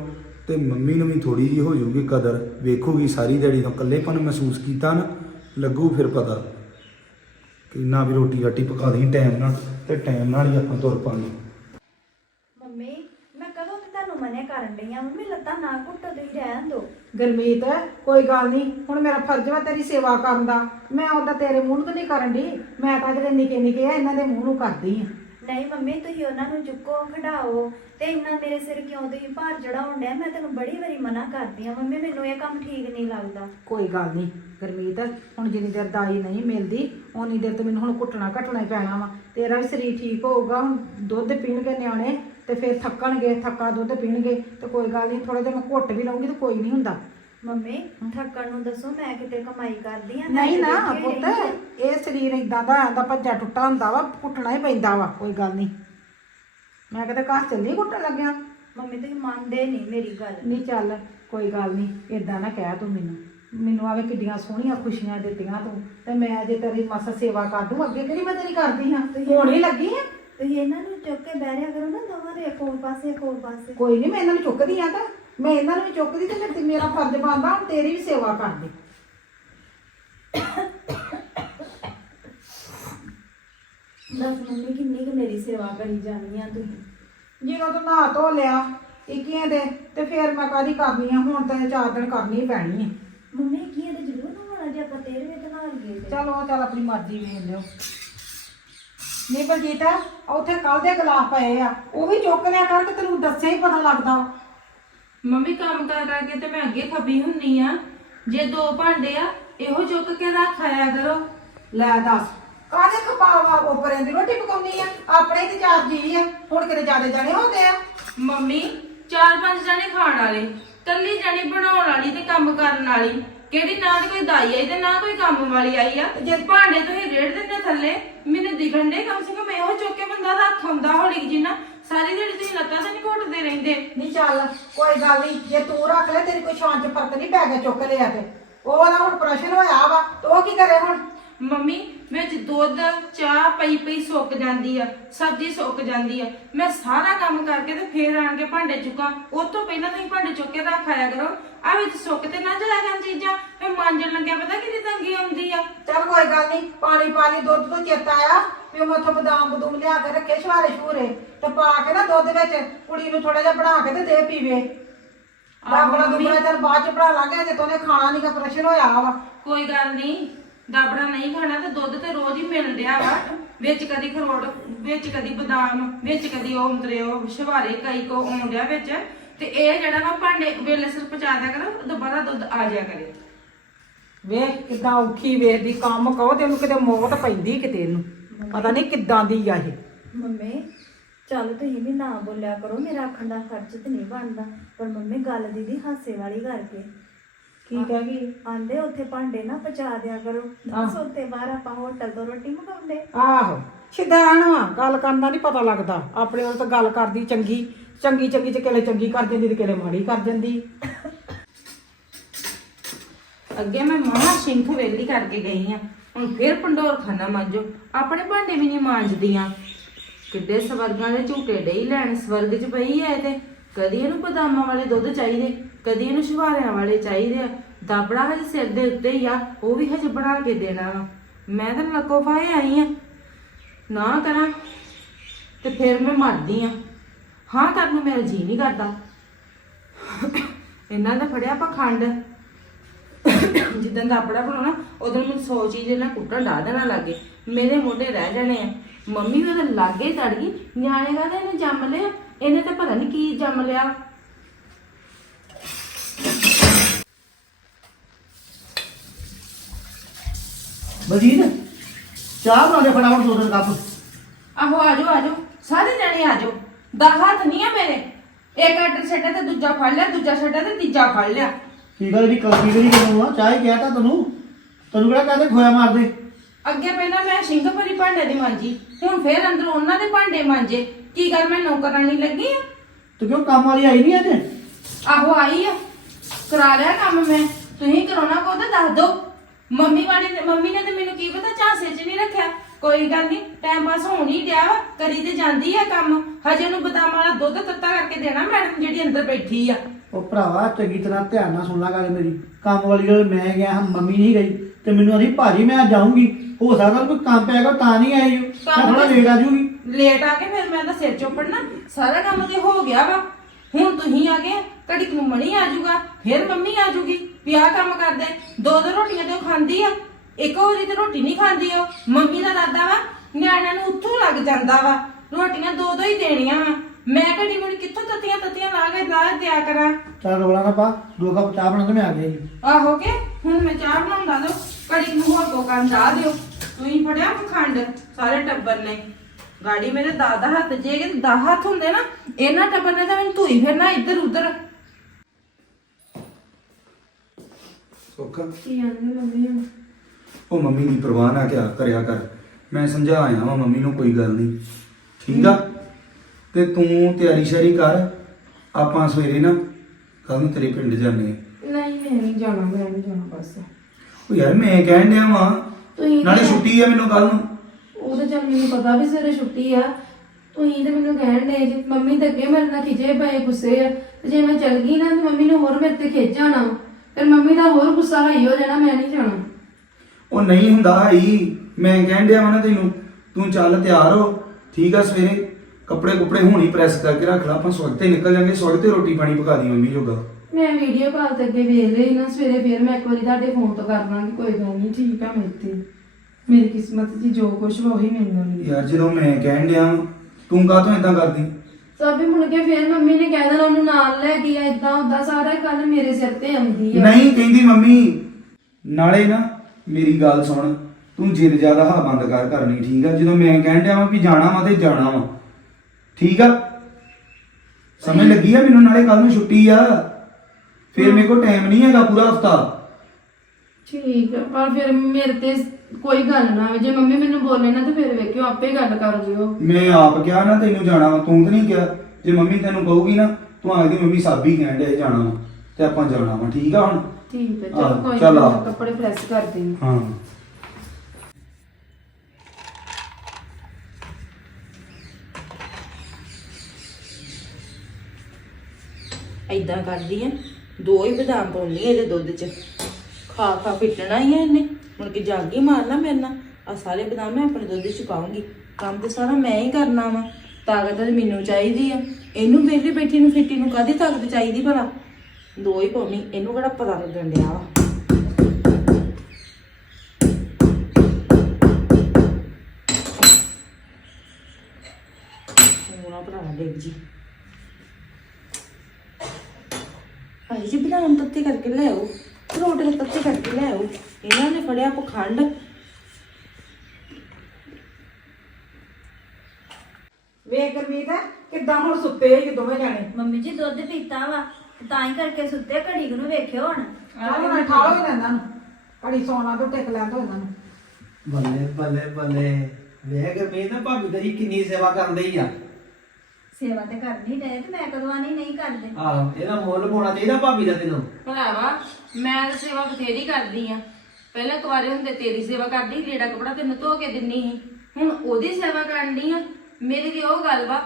ਤੇ ਮੰਮੀ ਨੂੰ ਵੀ ਥੋੜੀ ਜਿਹੀ ਹੋ ਜਾਊਗੀ ਕਦਰ। ਵੇਖੂਗੀ ਸਾਰੀ ਦਿਹਾੜੀ ਤੋਂ ਇਕੱਲੇਪਨ ਮਹਿਸੂਸ ਕੀਤਾ ਨਾ, ਲੱਗੂ ਫਿਰ ਪਤਾ। ਕਿੰਨਾ ਵੀ ਰੋਟੀ ਰਾਟੀ ਪਕਾ ਦੇਂ ਟਾਈਮ ਨਾਲ, ਤੇ ਟਾਈਮ ਨਾਲ ਹੀ ਆਪਾਂ ਤੁਰ ਪਾਂਗੇ ਮੰਮੀ ਮੈਂ ਕਦੋਂ ਤੇ ਤੁਹਾਨੂੰ ਮਨੇ ਕਰਨ ਡਈ ਆ ਮੰਮੀ ਲੱਤਾਂ ਨਾ ਘੁੱਟੋ ਤੁਸੀਂ ਰਹਿਣ ਦਿਓ। ਗਰਮੀਤ ਕੋਈ ਗੱਲ ਨਹੀਂ ਹੁਣ ਮੇਰਾ ਫਰਜ਼ ਵਾ ਤੇਰੀ ਸੇਵਾ ਕਰਨ ਦਾ। ਮੈਂ ਉਹਦਾ ਤੇਰੇ ਮੂੰਹ ਨੂੰ ਤਾਂ ਨਹੀਂ ਕਰਨ ਦੀ ਮੈਂ ਤਾਂ ਜਿਹੜੇ ਨਿੱਕੇ ਨਿੱਕੇ ਆ ਇਹਨਾਂ ਦੇ ਮੂੰਹ ਨੂੰ ਕਰਦੀ ਆ। ਨਹੀਂ ਮੰਮੀ ਤੁਸੀਂ ਉਹਨਾਂ ਨੂੰ ਚੁੱਕੋ ਖੜਾਓ। ਤੇ ਇੰਨਾ ਮੇਰੇ ਸਿਰ ਕਿਉਂ ਤੁਸੀਂ ਭਾਰ ਚੜਾਉਣ ਡਿਆ ਮੈਂ ਤੈਨੂੰ ਬੜੀ ਵਾਰੀ ਮਨਾ ਕਰਦੀ ਆ ਮੰਮੀ ਮੈਨੂੰ ਇਹ ਕੰਮ ਠੀਕ ਨਹੀਂ ਲੱਗਦਾ। ਕੋਈ ਗੱਲ ਨਹੀਂ ਗਰਮੀਤ ਹੁਣ ਜਿੰਨੀ ਦੇਰ ਦਾਈ ਨਹੀਂ ਮਿਲਦੀ ਉਨੀ ਦੇਰ ਤੇ ਮੈਨੂੰ ਹੁਣ ਕੁੱਟਣਾ ਘਟਣਾ ਹੀ ਪੈਣਾ ਵਾ। ਤੇਰਾ ਵੀ ਸਰੀਰ ਠੀਕ ਹੋਊਗਾ ਹੁਣ ਦੁੱਧ ਪੀਣਗੇ ਨਿਆਣੇ। ਤੇ ਫਿਰ ਥੱਕਣਗੇ ਥੱਕਾ ਦੁੱਧ ਪੀਣਗੇ ਤੇ ਕੋਈ ਗੱਲ ਨਹੀਂ ਥੋੜੇ ਦਿਨ ਮੈਂ ਘੁੱਟ ਵੀ ਲਊਂਗੀ ਤੇ ਕੋਈ ਨਹੀਂ ਹੁੰਦਾ। ਮੰਮੀ ਥੱਕਣ ਨੂੰ ਦੱਸੋ ਮੈਂ ਕਿਤੇ ਕਮਾਈ ਕਰਦੀ ਆ ਨਹੀਂ ਨਾ ਪੁੱਤ ਇਹ ਸਰੀਰ ਇਦਾਂ ਦਾ ਆਂਦਾ ਭੱਜਾ ਟੁੱਟਾ ਹੁੰਦਾ ਵਾ ਕੁੱਟਣਾ ਹੀ ਪੈਂਦਾ ਵਾ ਕੋਈ ਗੱਲ ਨਹੀਂ ਮੈਂ ਕਿਤੇ ਘਰ ਚੱਲੀ ਕੁੱਟਣ ਲੱਗਿਆ। ਮੰਮੀ ਤੁਸੀਂ ਮੰਨਦੇ ਨਹੀਂ ਮੇਰੀ ਗੱਲ। ਨਹੀਂ ਚੱਲ ਕੋਈ ਗੱਲ ਨਹੀਂ ਇਦਾਂ ਨਾ ਕਹਿ ਤੂੰ ਮੈਨੂੰ। ਮੈਨੂੰ ਆਵੇ ਕਿੱਡੀਆਂ ਸੋਹਣੀਆਂ ਖੁਸ਼ੀਆਂ ਦਿੱਤੀਆਂ ਤੂੰ ਤੇ ਮੈਂ ਜੇ ਤੇਰੀ ਮਾਸਾ ਸੇਵਾ ਕਰ ਦੂੰ ਅੱਗੇ ਕਿਹੜੀ ਮੈਂ ਤੇਰੀ ਕਰਦੀ ਹਾਂ? ਹੁਣ ਹੀ ਲੱਗੀ ਆ ਤੁਸੀਂ ਇਹਨਾਂ ਨੂੰ ਚੁੱਕ ਕੇ ਬਹਿ ਰਿਆ ਕਰੋ ਨਾ ਦੋਵਾਂ ਦੇ ਹੋਰ ਪਾਸੇ ਹੋਰ ਪਾਸੇ। ਕੋਈ ਨਹੀਂ ਮੈਂ ਇਹਨਾਂ ਨੂੰ ਚੁੱਕਦੀ ਆ ਤਾਂ। ਮੈਂ ਇਹਨਾਂ ਨੂੰ ਵੀ ਚੁੱਕਦੀ ਤੇ ਫਿਰ ਤੇ ਮੇਰਾ ਫਰਜ਼ ਬਣਦਾ ਹੁਣ ਤੇਰੀ ਵੀ ਸੇਵਾ ਕਰਦੀ ਦੱਸ ਮੰਮੀ ਕਿੰਨੀ ਕੁ ਮੇਰੀ ਸੇਵਾ ਕਰੀ ਜਾਂਦੀ ਆ ਤੁਸੀਂ? ਜਦੋਂ ਤੂੰ ਨਹਾ ਧੋ ਲਿਆ ਇੱਕੀਆਂ ਦੇ ਤੇ ਫਿਰ ਮੈਂ ਕਾਦੀ ਕਰਨੀ ਆ? ਹੁਣ ਤਾਂ ਚਾਰ ਦਿਨ ਕਰਨੀ ਹੀ ਪੈਣੀ ਆ। ਮੰਮੀ ਕੀ ਇਹਦੇ ਜ਼ਰੂਰ ਨਹਾਉਣਾ ਜੇ ਆਪਾਂ 13ਵੇਂ ਤੇ ਨਹਾ ਲਈਏ ਤੇ। ਚਲ ਚੱਲ ਆਪਣੀ ਮਰਜ਼ੀ ਵੇਖ ਲਿਓ। ਨਹੀਂ ਬਲਜੀਤ ਉੱਥੇ ਕੱਲ ਦੇ ਗਲਾਸ ਪਏ ਆ। ਉਹ ਵੀ ਚੁੱਕ ਲਿਆ ਕਰ ਕਿ ਤੈਨੂੰ ਦੱਸਿਆ ਹੀ ਪਤਾ ਲੱਗਦਾ। ਵਾ। ਮੰਮੀ ਕੰਮ ਕਰ ਕਰਕੇ ਤੇ ਮੈਂ ਅੱਗੇ ਖੱਬੀ ਹੁੰਨੀ ਆ। ਜੇ ਦੋ ਭਾਂਡੇ ਆ ਇਹੋ ਚੁੱਕ ਕੇ ਰੱਖ ਆਇਆ ਕਰੋ। ਲੈ ਦੱਸ ਕਾਹਦੇ ਖਪਾਵਾ ਉੱਪਰੇ ਦੀ ਰੋਟੀ ਪਕਾਉਣੀ ਆ? ਆਪਣੇ ਤੇ ਚਾਰ ਜੀ ਆ ਹੁਣ ਕਿਤੇ ਜ਼ਿਆਦਾ ਜਾਣੇ ਹੁੰਦੇ ਆ। ਮੰਮੀ ਚਾਰ ਪੰਜ ਜਣੇ ਖਾਣ ਵਾਲੇ ਕੱਲੀ ਜਣੀ ਬਣਾਉਣ ਵਾਲੀ ਤੇ ਕੰਮ ਕਰਨ ਵਾਲੀ। ਕਿਹੜੀ ਨਾ ਤੇ ਕੋਈ ਦਾਈ ਆਈ ਤੇ ਨਾ ਕੋਈ ਕੰਮ ਵਾਲੀ ਆਈ ਆ। ਜੇ ਭਾਂਡੇ ਤੁਸੀਂ ਰੇੜ ਦਿੰਦੇ ਥੱਲੇ, ਮੈਨੂੰ ਦਿਖਣ ਦੇ ਕਮ ਸੇ ਕਮ ਇਹੋ ਚੁੱਕ ਕੇ ਬੰਦਾ ਹੱਥ ਹੁੰਦਾ ਹੌਲੀ ਜਿੰਨਾ ਸਾਰੀ ਦਿਹਾੜੀ ਤੁਸੀਂ ਲੱਤਾਂ ਤੇ ਨਹੀਂ ਘੁੱਟਦੇ ਰਹਿੰਦੇ। ਨਹੀਂ ਚੱਲ, ਕੋਈ ਗੱਲ ਨਹੀਂ ਜੇ ਤੂੰ ਰੱਖ ਲੈ, ਤੇਰੀ ਕੋਈ ਸ਼ਾਨ ਚ ਫ਼ਰਕ ਨਹੀਂ ਪੈ ਗਿਆ ਚੁੱਕ ਲਿਆ ਤੇ। ਉਹਦਾ ਹੁਣ ਪ੍ਰਸ਼ਨ ਹੋਇਆ ਵਾ, ਤੇ ਉਹ ਕੀ ਕਰੇ ਹੁਣ? ਮੰਮੀ ਵਿੱਚ ਦੁੱਧ ਚਾਹ ਪਈ ਪਈ ਸੁੱਕ ਜਾਂਦੀ ਆ ਸਬਜ਼ੀ ਸੁੱਕ ਜਾਂਦੀ ਆ। ਮੈਂ ਸਾਰਾ ਕੰਮ ਕਰਕੇ ਤੇ ਫੇਰ ਆਣ ਕੇ ਭਾਂਡੇ ਚੁੱਕਾਂ। ਉਹ ਤੋਂ ਪਹਿਲਾਂ ਤੁਸੀਂ ਭਾਂਡੇ ਚੁੱਕ ਕੇ ਰੱਖ ਆਇਆ ਕਰੋ। ਆ ਵਿੱਚ ਸੁੱਕ ਤੇ ਨਾ ਜਾਇਆ ਕਰਨ ਚੀਜ਼ਾਂ। ਫੇ ਮਾਂਜਣ ਲੱਗਿਆ ਪਤਾ ਕਿੰਨੀ ਤੰਗੀ ਆਉਂਦੀ ਆ। ਚੱਲ ਕੋਈ ਗੱਲ ਨਹੀਂ ਪਾਣੀ ਪਾ ਲਈ ਦੁੱਧ ਤੋਂ ਚੇਤਾ ਆਇਆ ਵੀ ਉਹ ਮੈਥੋਂ ਬਦਾਮ ਬਦੂਮ ਲਿਆ ਕੇ ਰੱਖੇ ਸ਼ਵਾਰੇ ਸ਼ੂਰੇ ਤੇ ਪਾ ਕੇ ਨਾ ਦੁੱਧ ਵਿੱਚ ਕੁੜੀ ਨੂੰ ਥੋੜਾ ਜਿਹਾ ਬਣਾ ਕੇ ਤੇ ਦੇ ਪੀਵੇ। ਆਪਣਾ। ਦੁੱਧ ਚੱਲ ਬਾਅਦ ਚ ਬਣਾ ਲਾਂਗੇ ਜੇ ਤੋਨੇ ਖਾਣਾ ਨਹੀਂ ਕਾ ਪ੍ਰਸ਼ਨ ਹੋਇਆ ਵਾ। ਕੋਈ ਗੱਲ ਨਹੀਂ ਦਾਬੜਾ ਨਹੀਂ ਖਾਣਾ ਤੇ ਦੁੱਧ ਤੇ ਰੋਜ਼ ਹੀ ਮਿਲ ਰਿਹਾ ਵਾ। ਵਿੱਚ ਕਦੀ ਖਰੋੜ ਵਿੱਚ ਕਦੀ ਬਦਾਮ ਵਿੱਚ ਕਦੀ ਉਹ ਅੰਦਰੇ ਉਹ ਸ਼ਵਾਰੇ ਕਈ ਕੋ ਆਉਂਦਿਆ ਵਿੱਚ। ਤੇ ਇਹ ਜਿਹੜਾ ਵਾ ਭਾਂਡੇ ਵੇਲੇ ਸਿਰ ਪਹੁੰਚਾ ਦਿਆ ਕਰੋ ਦੁਬਾਰਾ ਦੁੱਧ ਆ ਜਾਇਆ ਕਰੇ। ਵੇਖ ਕਿਦਾਂ ਔਖੀ ਵੇਖਦੀ ਕੰਮ ਕਹੋ ਤੇ ਉਹਨੂੰ ਕਿਤੇ ਮੌਤ ਪੈਂਦੀ ਕਿਤੇ ਇਹਨੂੰ। ਪਤਾ ਨਹੀਂ ਕਿੱਦਾਂ ਦੀ ਆ ਇਹ। ਮੰਮੀ ਚੱਲ ਤੁਸੀਂ ਵੀ ਨਾ ਬੋਲਿਆ ਕਰੋ ਮੇਰਾ ਆਖਣ ਦਾ ਫਰਜ਼ ਤੇ ਨਹੀਂ ਬਣਦਾ। ਪਰ ਮੰਮੀ ਗੱਲ ਦੀਦੀ ਹਾਸੇ ਵਾਲੀ ਕਰਕੇ। ਕੀ ਕਹਿ ਗਈ ਆਂਦੇ ਉੱਥੇ ਭਾਂਡੇ ਨਾ ਪਚਾ ਦਿਆ ਕਰੋ। ਦੱਸ ਉੱਥੇ ਬਾਹਰ ਆਪਾਂ ਹੋਟਲ ਤੋਂ ਰੋਟੀ ਮੰਗਾਉਂਦੇ। ਆਹੋ ਸ਼ਿਦਾਨ ਵਾ ਗੱਲ ਕਰਨ ਦਾ ਨਹੀਂ ਪਤਾ ਲੱਗਦਾ। ਆਪਣੇ ਵੱਲ ਤਾਂ ਗੱਲ ਕਰਦੀ ਚੰਗੀ ਚੰਗੀ ਚੰਗੀ ਚ ਕਿਲੇ ਚੰਗੀ ਕਰ ਜਾਂਦੀ ਤੇ ਕਿਲੇ ਮਾੜੀ ਕਰ ਜਾਂਦੀ। ਅੱਗੇ ਮੈਂ ਮਹਾ ਸ਼ਿੰਖ ਵੇਲੀ ਕਰਕੇ ਗਈ ਆ। ਹੁਣ ਫੇਰ ਪੰਡੋਰ ਖਾਨਾ ਮਾਂਜੋ। ਆਪਣੇ ਭਾਂਡੇ ਵੀ ਨਹੀਂ ਮਾਂਜਦੀਆਂ। ਕਿੱਡੇ ਸਵਰਗਾਂ ਦੇ ਝੂਟੇ ਡਈ ਲੈਣ ਸਵਰਗ 'ਚ ਪਈ ਐ ਤੇ। ਕਦੀ ਇਹਨੂੰ ਬਦਾਮਾਂ ਵਾਲੇ ਦੁੱਧ ਚਾਹੀਦੇ। ਕਦੀ ਇਹਨੂੰ ਸ਼ਵਾਰਿਆਂ ਵਾਲੇ ਚਾਹੀਦੇ ਆ। ਦਾਬੜਾ ਹਜੇ ਸਿਰ ਦੇ ਉੱਤੇ ਹੀ ਆ, ਉਹ ਵੀ ਹਜੇ ਬਣਾ ਕੇ ਦੇਣਾ ਵਾ। ਮੈਂ ਤਾਂ ਲੱਕੋ ਫਾਏ ਆਈ ਆ। ਨਾ ਕਰਾਂ ਤੇ ਫਿਰ ਮੈਂ ਮਰਦੀ ਆ। ਹਾਂ ਕਰਨ ਨੂੰ ਮੇਰਾ ਜੀ ਨਹੀਂ ਕਰਦਾ। ਇਹਨਾਂ ਦਾ ਫੜਿਆ ਪਖੰਡ ਜਿੱਦਾਂ ਦਾ ਆਪਣਾ ਬਣਾਉਣਾ, ਉਦੋਂ ਮੈਨੂੰ ਸੌ ਚੀਜ਼ ਇਹਨਾਂ ਕੁੱਟਣ ਡਾ ਦੇਣਾ ਲੱਗੇ। ਮੇਰੇ ਮੋਢੇ ਰਹਿ ਜਾਣੇ ਆ। ਮੰਮੀ ਵੀ ਉਹਦੇ ਲਾਗੇ ਹੀ ਚੜ ਗਈ। ਨਿਆਣੇ ਦਾ ਇਹਨੇ ਜੰਮ ਲਿਆ? ਇਹਨੇ ਤਾਂ ਪਤਾ ਨਹੀਂ ਕੀ ਜੰਮ ਲਿਆ। ਬਲਜੀਤ ਚਾਹ ਬਣਾ ਦੇ ਫਟਾਫਟ ਦੋ ਤਿੰਨ ਕੱਪ। ਆਹੋ ਆਜੋ ਆਜੋ। ਸਾਰੇ ਜਣੇ ਆਜੋ। ਦਾ ਹੱਥ ਨਹੀਂ ਆ ਮੇਰੇ। ਇੱਕ ਆਰਡਰ ਛੱਡਿਆ ਤੇ ਦੂਜਾ ਫੜ ਲਿਆ ਦੂਜਾ ਛੱਡਿਆ ਤੇ ਤੀਜਾ ਫੜ ਲਿਆ। ਕੀ ਗੱਲ ਜੀ ਕਲਪੀ ਕਰੀ ਕਿਉਂ ਆ ਚਾਹ ਹੀ ਕਿਹਾ ਤਾਂ ਤੈਨੂੰ। ਤੈਨੂੰ ਕਿਹੜਾ ਕਹਦੇ ਖੋਇਆ ਮਾਰ ਦੇ ਅੱਗੇ ਪਹਿਲਾਂ ਮੈਂ ਸਿੰਘ ਭਰੀ ਭਾਂਡੇ ਦੀ ਮਾਂਜੀ ਹੁਣ ਫੇਰ ਅੰਦਰ ਉਹਨਾਂ ਦੇ ਭਾਂਡੇ ਮਾਂਜੇ। ਕੀ ਗੱਲ ਮੈਂ ਨੌਕਰਾਨੀ ਲੱਗੀ ਆ? ਤੂੰ ਕਿਉਂ ਕੰਮ ਵਾਲੀ ਆਈ ਨਹੀਂ ਅੱਜ? ਆਹੋ ਆਈ ਆ। ਕਰਾ ਲਿਆ ਕੰਮ ਮੈਂ। ਤੁਸੀਂ ਕਰਾਉਣਾ ਕੋ ਤਾਂ ਦੱਸ ਦੋ ਮੰਮੀ ਵਾਲੀ ਨੇ ਮੰਮੀ ਨੇ ਤੇ ਮੈਨੂੰ ਕੀ ਪਤਾ ਝਾਂਸੇ 'ਚ ਨਹੀਂ ਰੱਖਿਆ? ਕੋਈ ਗੱਲ ਨਹੀਂ ਟਾਈਮ ਪਾਸ ਹੋਣ ਹੀ ਡਿਆ ਵਾ ਕਰੀ ਤੇ ਜਾਂਦੀ ਆ ਕੰਮ। ਹਜੇ ਨੂੰ ਬਦਾਮਾਂ ਵਾਲਾ ਦੁੱਧ ਤੱਤਾ ਕਰਕੇ ਦੇਣਾ ਮੈਡਮ ਜਿਹੜੀ ਅੰਦਰ ਬੈਠੀ ਆ। ਉਹ ਭਰਾਵਾ ਚੰਗੀ ਤਰ੍ਹਾਂ ਧਿਆਨ ਨਾਲ ਸੁਣ ਲਾ ਗੱਲ ਮੇਰੀ। ਕੰਮ ਵਾਲੀ ਜਦੋਂ ਮੈਂ ਗਿਆ ਹਾਂ ਮੰਮੀ ਨਹੀਂ ਗਈ ਤੇ ਮੈਨੂੰ ਆਦੀ ਭਾਜੀ ਮੈਂ ਜਾਊਂਗੀ ਹੋ ਸਕਦਾ ਕੋਈ ਕੰਮ ਪਿਆ ਕਰ ਤਾਂ ਨਹੀਂ ਆਈ ਉਹ। ਮੈਂ ਥੋੜਾ ਲੇਟ ਆ ਜੂਗੀ। ਲੇਟ ਆ ਕੇ ਫਿਰ ਮੈਂ ਤਾਂ ਸਿਰ ਚੋਪੜਨਾ ਸਾਰਾ ਕੰਮ ਤੇ ਹੋ ਗਿਆ ਵਾ। ਹੁਣ ਤੁਸੀਂ ਆ ਗਏ ਕੜੀ ਨੂੰ ਮਣੀ ਆ ਜਾਊਗਾ ਫਿਰ ਮੰਮੀ ਆ ਜਾਊਗੀ। ਵੀ ਆਹ ਕੰਮ ਕਰਦੇ। ਦੋ ਦੋ ਰੋਟੀਆਂ ਤੇ ਉਹ ਖਾਂਦੀ ਆ। ਇੱਕ ਵਾਰੀ ਤੇ ਰੋਟੀ ਨਹੀਂ ਖਾਂਦੀ ਉਹ। ਮੰਮੀ ਦਾ ਦਾਦਾ ਵਾ ਨਿਆਣਿਆਂ ਨੂੰ ਉੱਥੋਂ ਲੱਗ ਜਾਂਦਾ ਵਾ। ਰੋਟੀਆਂ ਦੋ ਦੋ ਹੀ ਦੇਣੀਆਂ ਵਾ। ਮੈਂ ਕੜੀ ਮੁੜੀ ਕਿੱਥੋਂ ਤਤੀਆਂ ਤਤੀਆਂ ਲਾ ਕੇ ਲਾ ਦਿਆ ਕਰਾਂ? ਚੱਲ ਰੋਲਾ ਨਾ ਪਾ ਦੋ ਕੱਪ ਚਾਹ ਬਣਾ ਕੇ ਮੈਂ ਆ ਗਿਆ ਜੀ ਆਹੋ ਕੇ? ਹੁਣ ਮੈਂ ਚਾਹ ਬਣਾਉਂਦਾ ਦੋ ਕੜੀ ਨੂੰ ਹੋਰ ਕੋ ਕਰਨ ਦਾ ਦਿਓ। ਤੁਸੀਂ ਫੜਿਆ ਪਖੰਡ? ਸਾਰੇ ਟੱਬਰ ਨੇ। ਗਾੜੀ ਮੇਰੇ ਦਾਦਾ ਹੱਥ ਜੇ ਕਿ 10 ਹੱਥ ਹੁੰਦੇ ਨਾ ਇਹਨਾਂ ਟੱਬਰ ਨੇ ਤਾਂ ਮੈਨੂੰ ਧੂਈ ਫਿਰਨਾ ਇੱਧਰ ਉੱਧਰ ਸੁੱਖ। ਕੀ ਆਂਦੇ ਮੰਮੀ ਹੁਣ? ਉਹ ਮੰਮੀ ਦੀ ਪਰਵਾਹ ਨਾ ਕਿਆ ਕਰਿਆ ਕਰ। ਮੈਂ ਸਮਝਾ ਆਇਆ ਵਾਂ ਮੰਮੀ ਨੂੰ ਕੋਈ ਗੱਲ ਨਹੀਂ। ਠੀਕ ਆ? ਤੇ ਤੂੰ ਤਿਆਰੀ ਸ਼ੈਰੀ ਕਰ। ਆਪਾਂ ਸਵੇਰੇ ਨਾ ਕੱਲ ਨੂੰ ਤੇਰੇ ਪਿੰਡ ਜਾਂਦੇ ਆ। ਨਹੀਂ ਮੈਂ ਨਹੀਂ ਜਾਣਾ ਮੈਂ ਨਹੀਂ ਜਾਣਾ ਬਸ। ਉਹ ਯਾਰ ਮੈਂ ਕਹਿਣ ਡਿਆ ਵਾਂ। ਤੁਸੀਂ ਨਾਲੇ ਛੁੱਟੀ ਆ ਮੈਨੂੰ ਕੱਲ ਨੂੰ। ਉਹ ਤਾਂ ਚੱਲ ਮੈਨੂੰ ਪਤਾ ਵੀ ਸਵੇਰੇ ਛੁੱਟੀ ਆ। ਤੁਸੀਂ ਤੇ ਮੈਨੂੰ ਕਹਿਣ ਦੇ ਜੀ ਮੰਮੀ ਤਾਂ ਅੱਗੇ ਮੇਰੇ ਨਾਲ ਖਿਜੇ ਪਏ ਗੁੱਸੇ ਆ। ਤੇ ਜੇ ਮੈਂ ਚੱਲ ਗਈ ਨਾ ਤੇ ਮੰਮੀ ਨੇ ਹੋਰ ਮੇਰੇ ਤੇ ਖਿੱਚ ਜਾਣਾ ਫਿਰ ਮੰਮੀ ਦਾ ਹੋਰ ਗੁੱਸਾ ਹਾਈ ਹੋ ਜਾਣਾ ਮੈਂ ਨਹੀਂ ਜਾਣਾ। ਉਹ ਨਹੀਂ ਹੁੰਦਾ ਹਾਈ ਮੈਂ ਕਹਿਣ ਡਿਆ ਵਾਂ ਨਾ ਤੈਨੂੰ ਤੂੰ ਚੱਲ ਤਿਆਰ ਹੋ ਠੀਕ ਆ ਸਵੇਰੇ। ਕੱਪੜੇ ਕੁਪੜੇ ਹੁਣੀ ਪ੍ਰੈਸ ਕਰਕੇ ਰੱਖ ਲਾ ਆਪਾਂ ਸਵਖਤੇ ਨਿਕਲ ਜਾਾਂਗੇ ਸਵਖਤੇ ਰੋਟੀ ਪਾਣੀ ਪਕਾ ਦੀ ਮੰਮੀ ਜੋਗਾ। ਮੈਂ ਵੀਡੀਓ ਕਾਲ ਤੇ ਅੱਗੇ ਵੇਖ ਲਈ ਨਾ ਸਵੇਰੇ ਫਿਰ ਮੈਂ ਇੱਕ ਵਾਰੀ ਤੁਹਾਡੇ ਫੋਨ ਤੋਂ ਕਰ ਲਾਂਗੀ ਕੋਈ ਗੱਲ ਨਹੀਂ ਠੀਕ ਆ ਮੇਰੇ ਤੇ। ਮੇਰੀ ਕਿਸਮਤ 'ਚ ਜੋ ਕੁਝ ਵਾ ਉਹੀ ਮੈਨੂੰ ਮਿਲਿਆ ਯਾਰ ਜਦੋਂ ਮੈਂ ਕਹਿਣ ਡਿਆ ਵਾਂ, ਤੂੰ ਕਾਹਤੋਂ ਇਦਾਂ ਕਰਦੀ? ਸਭੀ ਮੁੜ ਕੇ ਫਿਰ ਮੰਮੀ ਨੇ ਕਹਿ ਦੇਣਾ ਉਹਨੂੰ ਨਾਲ ਲੈ ਕੇ ਆ ਇਦਾਂ ਉਦਾਂ ਸਾਰਾ ਗੱਲ ਮੇਰੇ ਸਿਰ ਤੇ ਆਉਂਦੀ ਆ। ਨਹੀਂ ਕਹਿੰਦੀ ਮੰਮੀ ਨਾਲੇ ਨਾ ਮੇਰੀ ਗੱਲ ਸੁਣ ਤੂੰ ਜਿੱਦ ਜ਼ਿਆਦਾ ਹਾ ਬੰਦ ਕਰ ਕਰਨੀ ਠੀਕ ਆ। ਜਦੋਂ ਮੈਂ ਕਹਿਣ ਡਿਆ ਵਾਂ ਵੀ ਜਾਣਾ ਵਾ ਤੇ ਜਾਣਾ ਵਾ। ਠੀਕ ਆ? ਸਮਝ ਲੱਗੀ ਆ ਮੈਨੂੰ? ਨਾਲੇ ਕੱਲ ਨੂੰ ਛੁੱਟੀ ਆ। ਫਿਰ ਮੇਰੇ ਕੋਲ ਟਾਈਮ ਨਹੀਂ ਹੈਗਾ ਪੂਰਾ ਹਫਤਾ। ਠੀਕ ਆ ਪਰ ਫਿਰ ਮੇਰੇ ਤੇ ਕੋਈ ਗੱਲ ਨਾ ਹੋਵੇ ਜੇ ਮੰਮੀ ਮੈਨੂੰ ਬੋਲੇ ਨਾ ਤੇ ਫਿਰ ਵੇਖਿਓ ਆਪੇ ਗੱਲ ਕਰ ਲਿਓ ਮੈਂ ਆਪ ਕਿਹਾ ਨਾ ਤੈਨੂੰ ਜਾਣਾ ਵਾ ਤੂੰ ਤਾਂ ਨਹੀਂ ਕਿਹਾ। ਜੇ ਮੰਮੀ ਤੈਨੂੰ ਕਹੂਗੀ ਨਾ ਤੂੰ ਆਖਦੀ ਮੰਮੀ ਸਾਬੀ ਕਹਿਣ ਡਿਆ ਜਾਣਾ ਵਾ ਤੇ ਆਪਾਂ ਜਾਣਾ ਵਾ ਠੀਕ ਆ ਹੁਣ? ਠੀਕ ਹੈ ਆਹ, ਚਲੋ ਕੋਈ ਚੱਲ ਨੀ, ਆ। ਮੈਂ ਕੱਪੜੇ ਪ੍ਰੈਸ ਕਰ ਦੇਣੀ ਹਾਂ। ਐਦਾਂ ਕਰਦੀ ਆ ਦੋ ਹੀ ਬਦਾਮ ਪਾਉਣੀ ਇਹਦੇ ਦੁੱਧ 'ਚ। ਖਾ ਖਾ ਫਿੱਟਣਾ ਹੀ ਆ ਇਹਨੇ। ਹੁਣ ਕਿ ਜਾਗੀ ਮਾਰਨਾ ਮੇਰੇ ਨਾਲ। ਆ ਸਾਰੇ ਬਦਾਮ ਮੈਂ ਆਪਣੇ ਦੁੱਧ 'ਚ ਪਾਉਂਗੀ ਕੰਮ ਤੇ ਸਾਰਾ ਮੈਂ ਹੀ ਕਰਨਾ ਵਾ। ਤਾਕਤ ਤਾਂ ਮੈਨੂੰ ਚਾਹੀਦੀ ਆ। ਇਹਨੂੰ ਵਿਹਲੀ ਬੈਠੀ ਨੂੰ ਫਿੱਟੀ ਨੂੰ ਕਾਦੀ ਤਾਕਤ ਚਾਹੀਦੀ ਭਲਾ? ਦੋ ਹੀ ਪਾਉਣੀ। ਇਹਨੂੰ ਕਿਹੜਾ ਪਤਾ ਲੱਗਣ ਡਿਆ ਵਾ? ਸੋਨਾ ਭਰਾ ਦੇਖ ਜੀ। ਭਾਈ ਜੀ ਬਦਾਮ ਤੱਤੇ ਕਰਕੇ ਲੈ ਆਓ। ਰੋਟੇ ਤੱਤੇ ਕਰਕੇ ਲੈ ਆਓ ਇਹਨਾਂ ਨੇ ਫੜਿਆ ਪਖੰਡ। ਵੇਖ ਗੁਰਮੀਤ ਕਿੱਦਾਂ ਹੁਣ ਸੁੱਤੇ ਸੀ ਦੋਵੇਂ ਜਾਣੇ? ਮੰਮੀ ਜੀ ਦੁੱਧ ਪੀਤਾ ਵਾ। ਤਾਂ ਹੀ ਕਰਕੇ ਸੁੱਤੇ ਘੜੀ ਨੂੰ ਵੇਖਿਓ ਹੁਣ। ਚੱਲ ਹੁਣ ਠਾਲੋ ਹੀ ਇਹਨਾਂ ਨੂੰ। ਘੜੀ ਸੋਨਾ ਤੋਂ ਟਿਕ ਲੈਣ ਦੋ ਇਹਨਾਂ ਨੂੰ। ਬੱਲੇ ਬੱਲੇ ਬੱਲੇ। ਵੇਖ ਮੈਂ ਨਾ ਭਾਬੀ ਤੇਰੀ ਕਿੰਨੀ ਸੇਵਾ ਕਰਨ ਲਈ ਆ। ਸੇਵਾ ਤੇ ਕਰਨੀ ਡਏ ਤੇ ਮੈਂ ਕਦੋਂ ਆਣੀ ਨਹੀਂ ਕਰਦੇ। ਆਹੋ ਇਹਦਾ ਮੁੱਲ ਪਾਉਣਾ ਚਾਹੀਦਾ ਭਾਬੀ ਦਾ ਤੈਨੂੰ। ਭਰਾਵਾ ਮੈਂ ਤਾਂ ਸੇਵਾ ਬਥੇਰੀ ਕਰਦੀ ਆ। ਪਹਿਲਾਂ ਕੁਆਰੇ ਹੁੰਦੇ ਤੇਰੀ ਸੇਵਾ ਕਰਦੀ ਲੀੜਾ ਕਪੜਾ ਤੈਨੂੰ ਧੋ ਕੇ ਦਿੰਨੀ ਸੀ। ਹੁਣ ਉਹਦੀ ਸੇਵਾ ਕਰਨੀ ਆ। ਮੇਰੀ ਦੀ ਉਹ ਗੱਲ ਵਾ